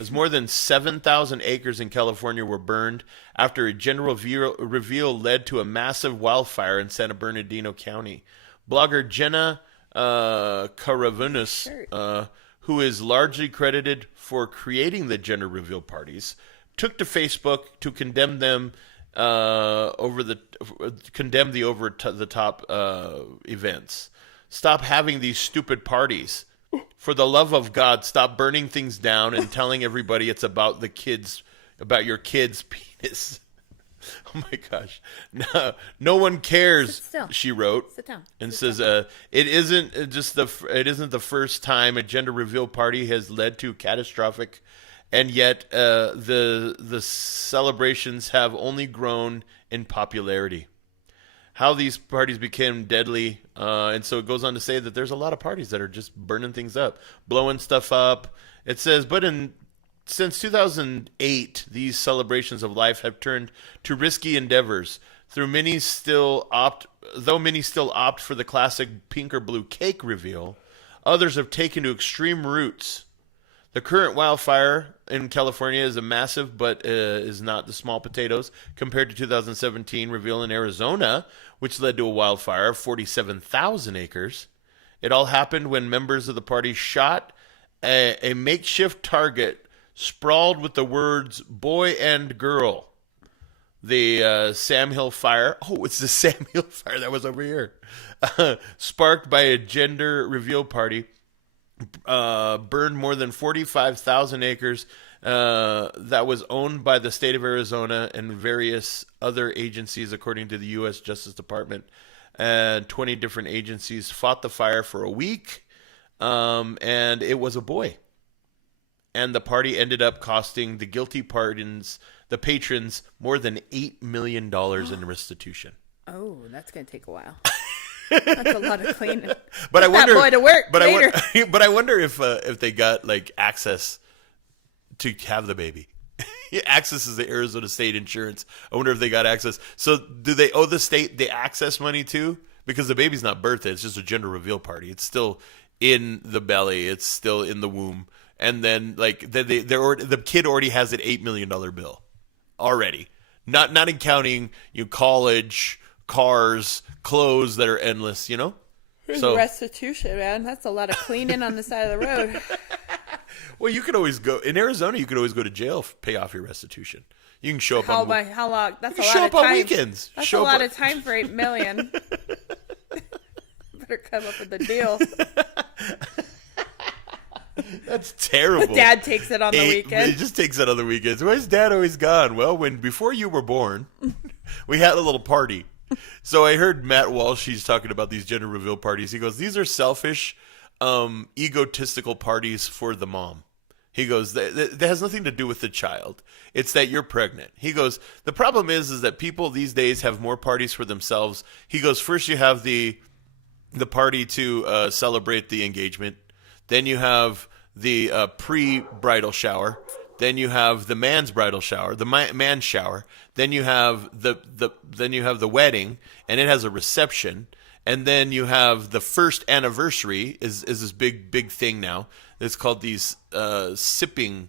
As more than 7,000 acres in California were burned after a general reveal led to a massive wildfire in San Bernardino County. Blogger Jenna Caravunas, who is largely credited for creating the gender reveal parties, took to Facebook to condemn them the over the top events. Stop having these stupid parties. For the love of God, stop burning things down and telling everybody it's about your kid's penis. Oh my gosh. No one cares, she wrote. Sit down. And says it isn't the first time a gender reveal party has led to catastrophic, and yet the celebrations have only grown in popularity. How these parties became deadly, and so it goes on to say that there's a lot of parties that are just burning things up, blowing stuff up. It says, since 2008, these celebrations of life have turned to risky endeavors. Though many still opt for the classic pink or blue cake reveal, others have taken to extreme routes. The current wildfire in California is a massive, but is not the small potatoes compared to 2017 reveal in Arizona, which led to a wildfire of 47,000 acres. It all happened when members of the party shot a makeshift target sprawled with the words "boy" and "girl." The Sam Hill fire. Oh, it's the Sam Hill fire that was over here. Sparked by a gender reveal party. Burned more than 45,000 acres that was owned by the state of Arizona and various other agencies, according to the U.S. Justice Department. And 20 different agencies fought the fire for a week, and it was a boy. And the party ended up costing the guilty patrons more than $8 million in restitution. Oh, that's going to take a while. That's a lot of cleaning. But I wonder, that boy to work but later. But I wonder if they got like access to have the baby. Access is the Arizona State Insurance. I wonder if they got access. So do they owe the state the access money too? Because the baby's not birthed; it's just a gender reveal party. It's still in the belly. It's still in the womb. And then like the kid already has an $8 million bill already. Not in counting college, cars, clothes that are endless, So restitution, man. That's a lot of cleaning on the side of the road. Well, you could always go in Arizona. You could always go to jail, pay off your restitution. You can show up how long? That's a lot show of up time. On weekends. That's a lot of time for $8 million. Better come up with a deal. That's terrible. Dad takes it on the weekend. He just takes it on the weekends. Why is Dad always gone? Well, before you were born, we had a little party. So I heard Matt Walsh, he's talking about these gender reveal parties. He goes, these are selfish, egotistical parties for the mom. He goes, that has nothing to do with the child. It's that you're pregnant. He goes, the problem is that people these days have more parties for themselves. He goes, first you have the party to celebrate the engagement. Then you have the pre-bridal shower. Then you have the man's bridal shower, the man's shower. Then you have the wedding, and it has a reception. And then you have the first anniversary is this big thing now. It's called these sipping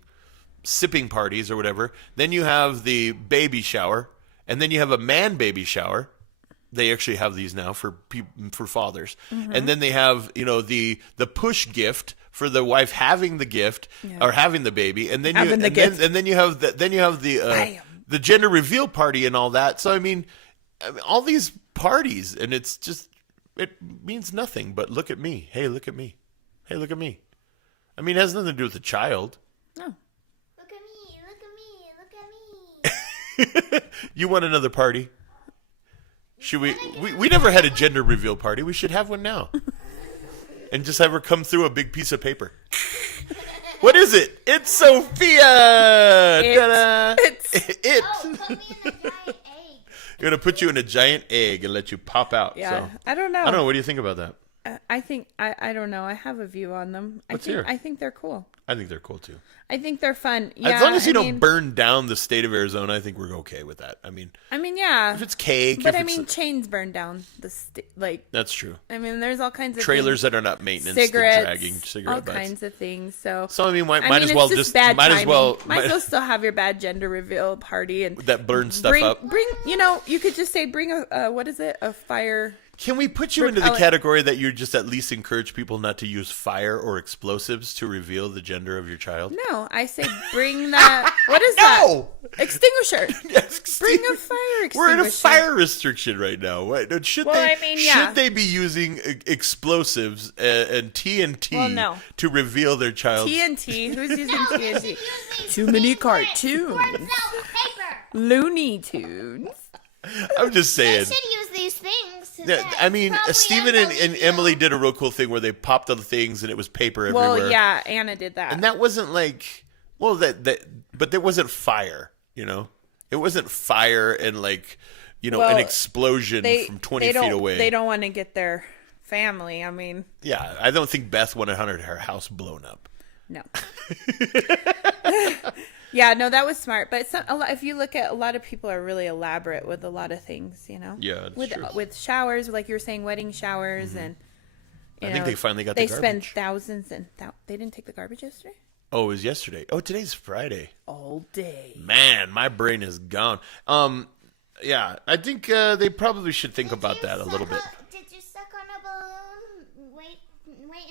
parties or whatever. Then you have the baby shower, and then you have a man baby shower. They actually have these now for fathers. Mm-hmm. And then they have the push gift for the wife having the gift or having the baby, and then then you have the gender reveal party and all that. So I mean all these parties, and it means nothing. But look at me. Hey, look at me. Hey, look at me. I mean, it has nothing to do with the child. No. Look at me. Look at me. Look at me. You want another party? Should we never had a gender reveal party. We should have one now. And just have her come through a big piece of paper. What is it? It's Sophia! Ta-da! It. Oh, put me in a giant egg. You're going to put you in a giant egg and let you pop out. Yeah, So. I don't know. I don't know. What do you think about that? I think, I don't know. I have a view on them. Let's hear. I think they're cool. I think they're cool too. I think they're fun. Yeah, as long as you don't burn down the state of Arizona, I think we're okay with that. I mean, yeah. If it's cake, but chains burn down the that's true. I mean, there's all kinds of trailers things. that are not maintenance, cigarettes, dragging cigarette all butts. kinds of things. So I mean, might as well just bad might timing. as well still have your bad gender reveal party and that burns stuff up. Bring you could just say bring a what is it, a fire. Can we put you into the category that you just at least encourage people not to use fire or explosives to reveal the gender of your child? No, I say bring that. What is that? Extinguisher. Yes, bring a fire extinguisher. We're in a fire restriction right now. What, should they be using explosives and TNT to reveal their child? TNT? Who's using TNT? Too many cartoons. Looney Tunes. I'm just saying. They should use these things. I mean, Steven and Emily did a real cool thing where they popped the things and it was paper everywhere. Well, yeah, Anna did that. And that wasn't like, but there wasn't fire, It wasn't fire and an explosion from 20 feet away. They don't want to get their family. I mean. Yeah, I don't think Beth wanted her house blown up. No. Yeah, no, that was smart. But if you look at, a lot of people are really elaborate with a lot of things, Yeah, that's true. With showers, like you were saying, wedding showers, and I think they finally got the garbage. They spend thousands and they didn't take the garbage yesterday? Oh, it was yesterday. Oh, today's Friday. All day. Man, my brain is gone. Yeah, I think they probably should think about that a little bit. Did you suck on a balloon? Wait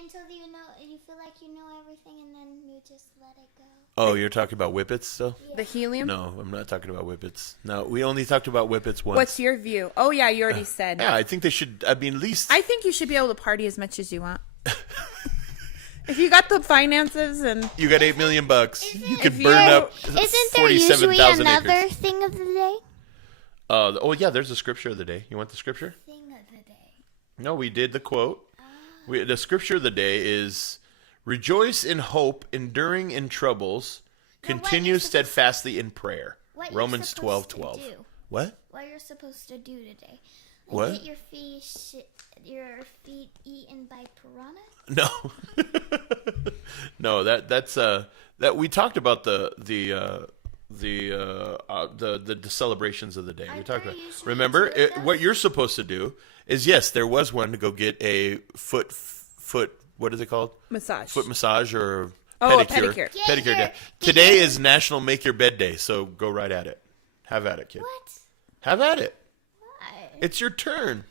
until you feel like you know everything, and then you just let it go. Oh, you're talking about whippets still? Yeah. The helium? No, I'm not talking about whippets. No, we only talked about whippets once. What's your view? Oh, yeah, you already said. Yeah, I think they should, at least. I think you should be able to party as much as you want. If you got the finances and. You got $8 million. You could burn up 47,000 acres. Isn't there usually another thing of the day? Oh, yeah, there's a scripture of the day. You want the scripture? Thing of the day. No, we did the quote. The scripture of the day is, rejoice in hope, enduring in troubles, continue steadfastly in prayer. Romans 12:12. What? What you're supposed to do today? What? Get your feet eaten by piranha? No. No, that's that we talked about the celebrations of the day. We talked about. Remember, what you're supposed to do is, yes, there was one to go get a foot. What is it called? Massage. Foot massage or pedicure. Pedicure day. Today is National Make Your Bed Day, so go right at it. Have at it, kid. What? Have at it. Why? It's your turn.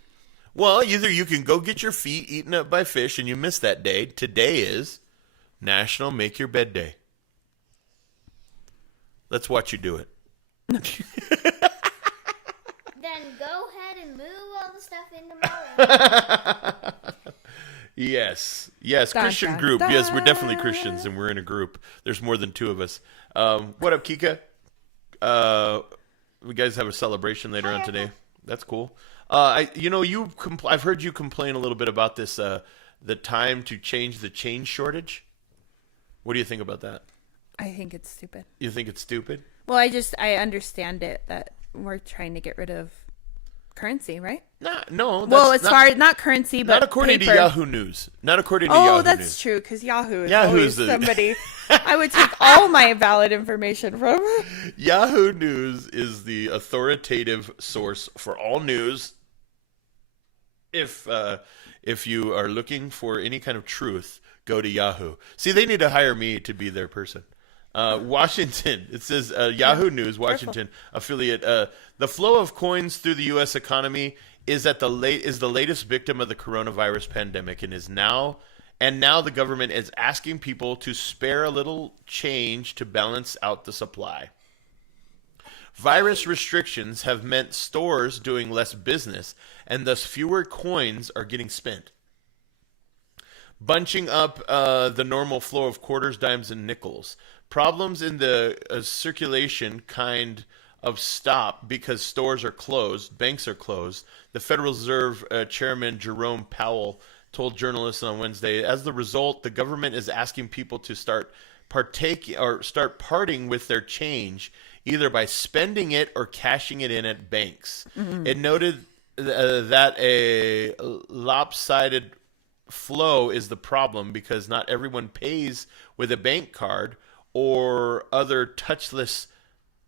Well, either you can go get your feet eaten up by fish and you missed that day. Today is National Make Your Bed Day. Let's watch you do it. Then go ahead and move all the stuff into my room. Yes, Dun, Christian dun, group. dun. Yes, we're definitely Christians, and we're in a group. There's more than two of us. What up, Kika? We guys have a celebration later on today. That's cool. I've heard you complain a little bit about this. The time to change the chain shortage. What do you think about that? I think it's stupid. You think it's stupid? Well, I understand it that we're trying to get rid of currency, right? No. Well, not currency, but not according paper. to Yahoo News. Not according to Yahoo News. Oh, that's true, because Yahoo is Yahoo's always the- somebody I would take all my valid information from. Yahoo News is the authoritative source for all news. If you are looking for any kind of truth, go to Yahoo. See, they need to hire me to be their person. Washington. It says Yahoo News, Washington affiliate. The flow of coins through the U.S. economy is the latest victim of the coronavirus pandemic, and now the government is asking people to spare a little change to balance out the supply. Virus restrictions have meant stores doing less business, and thus fewer coins are getting spent, bunching up the normal flow of quarters, dimes, and nickels. Problems in the circulation kind of stop because stores are closed, banks are closed. The Federal Reserve Chairman Jerome Powell told journalists on Wednesday, as the result, the government is asking people to start parting with their change, either by spending it or cashing it in at banks. Mm-hmm. It noted that a lopsided flow is the problem because not everyone pays with a bank card or other touchless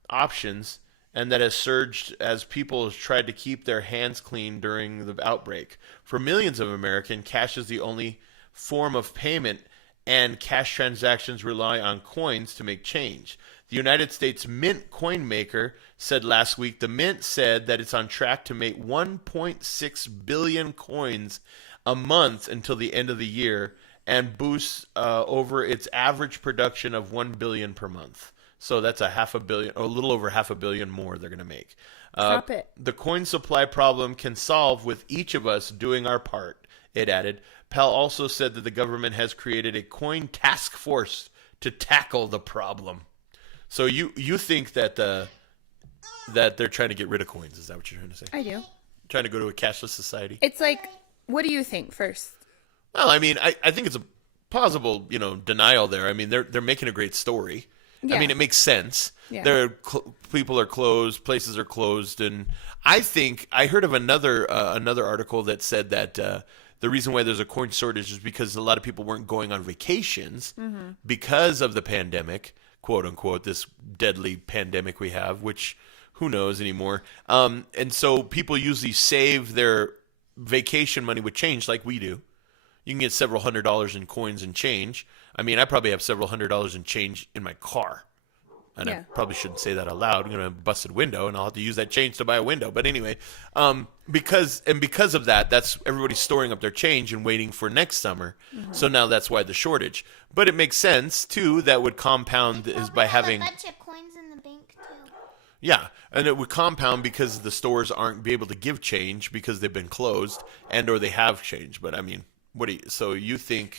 options, and that has surged as people have tried to keep their hands clean during the outbreak. For millions of Americans, cash is the only form of payment, and cash transactions rely on coins to make change. The United States Mint coin maker said last week the Mint said that it's on track to make 1.6 billion coins a month until the end of the year and boost over its average production of 1 billion per month. So that's a half a billion, or a little over half a billion more they're going to make. Stop it. The coin supply problem can solve with each of us doing our part, it added. Powell also said that the government has created a coin task force to tackle the problem. So you think that that they're trying to get rid of coins? Is that what you're trying to say? I do. Trying to go to a cashless society? It's like, what do you think first? Well, I mean, I think it's a plausible, denial there. I mean, they're making a great story. Yeah. I mean, it makes sense. Yeah. People are closed, places are closed, and I think I heard of another article that said that the reason why there's a coin shortage is because a lot of people weren't going on vacations because of the pandemic, quote unquote, this deadly pandemic we have, which who knows anymore. And so people usually save their vacation money with change like we do. You can get several $100s in coins and change. I mean, I probably have several $100s in change in my car. And I probably shouldn't say that out loud. I'm going to have a busted window, and I'll have to use that change to buy a window. But anyway, because of that, that's everybody's storing up their change and waiting for next summer. So now that's why the shortage. But it makes sense, too, that would compound is by having... a bunch of coins in the bank, too. Yeah, and it would compound because the stores aren't be able to give change because they've been closed and or they have change. But, I mean... So you think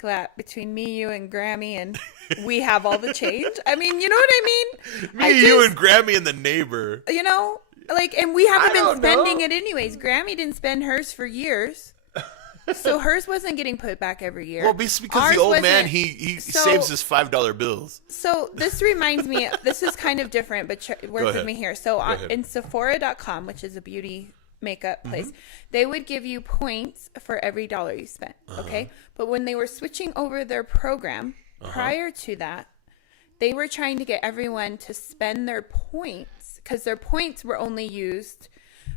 that between me, you, and Grammy, and we have all the change? I mean, you know what I mean? You, and Grammy, and the neighbor. And we haven't been spending it anyways. Grammy didn't spend hers for years. So hers wasn't getting put back every year. Well, because the old man, he saves his $5 bills. So this reminds me, this is kind of different, but work with me here. So in Sephora.com, which is a beauty makeup place, they would give you points for every dollar you spent. Okay. But when they were switching over their program prior to that, they were trying to get everyone to spend their points because their points were only used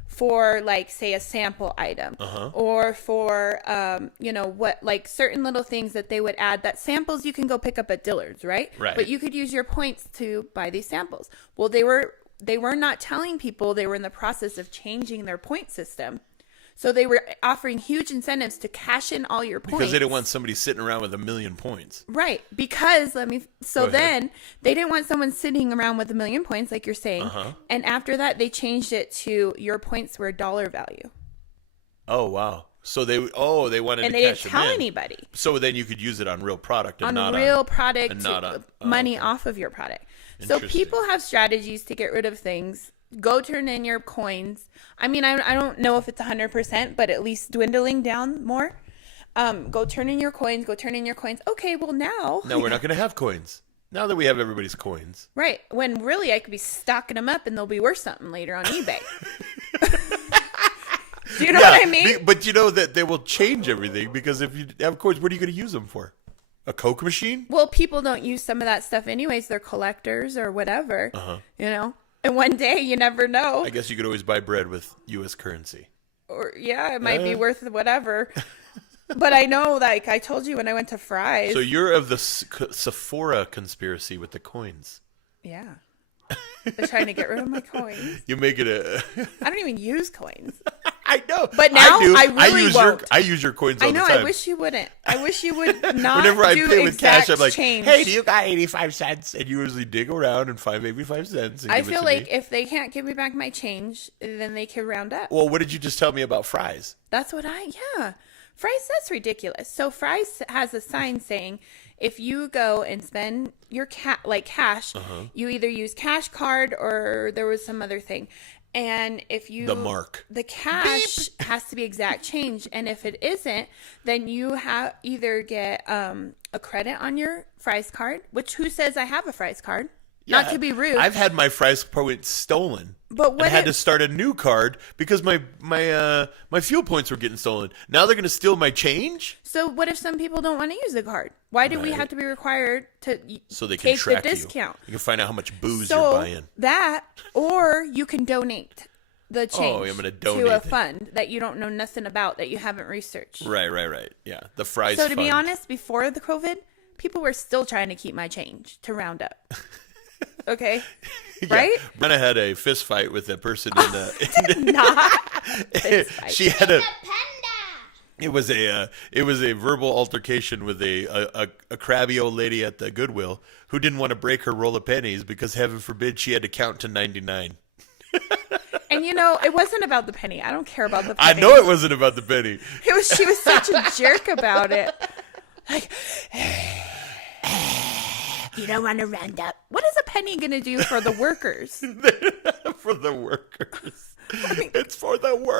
for, like, say, a sample item or for, certain little things that they would add. That samples you can go pick up at Dillard's, right? Right. But you could use your points to buy these samples. Well, they were not telling people they were in the process of changing their point system. So they were offering huge incentives to cash in all your points. Because they didn't want somebody sitting around with 1 million points. Right. Because then they didn't want someone sitting around with 1 million points, like you're saying. And after that, they changed it to your points were dollar value. Oh, wow. So they wanted to cash them in. And they didn't tell anybody. So then you could use it on real product and money off of your product. So people have strategies to get rid of things. Go turn in your coins. I mean, I don't know if it's 100%, but at least dwindling down more. Go turn in your coins. Okay, well now we're not going to have coins. Now that we have everybody's coins. Right. When really I could be stocking them up and they'll be worth something later on eBay. Do you know what I mean? But you know that they will change everything because if you have coins, what are you going to use them for? A Coke machine? Well, people don't use some of that stuff anyways. They're collectors or whatever, And one day, you never know. I guess you could always buy bread with U.S. currency. Or, it might be worth whatever. But I know, like I told you when I went to Fry's. So you're of the Sephora conspiracy with the coins. Yeah. They're trying to get rid of my coins. You make it I don't even use coins. I know. But now I really won't. I use your coins all the time. I wish you wouldn't. I wish you would not. Whenever I pay with cash, I'm like, change. hey, do you got 85 cents? And you usually dig around and find 85 cents. And I feel like if they can't give me back my change, then they can round up. Well, what did you just tell me about Fry's? That's what Fry's, that's ridiculous. So Fry's has a sign saying, if you go and spend your cash, you either use cash card or there was some other thing. And if you the cash has to be exact change, and if it isn't, then you either get a credit on your Fry's card. Which who says I have a Fry's card? Yeah, not to be rude. I've had my Fry's points stolen. But and what had to if, start a new card because my fuel points were getting stolen. Now they're going to steal my change? so what if some people don't want to use the card? Why do we Right. have to be required to So they can take track the discount? you. You can find out how much booze So you're buying. that, or you can donate the change I'm gonna to donate a it. fund that you don't know nothing about, that you haven't researched. Right. Yeah. The fries So to be fund. honest, before the COVID, people were still trying to keep my change to round up. Okay, Yeah. right? Brenna had a fist fight with a person in the. Not fist fight. She had a. Panda. It was a verbal altercation with a crabby old lady at the Goodwill who didn't want to break her roll of pennies because heaven forbid she had to count to 99. And it wasn't about the penny. I don't care about the I penny. know it wasn't about the penny. She was such a jerk about it. Like, you don't want to round up. What is a penny going to do for the workers? For the workers. It's for the workers.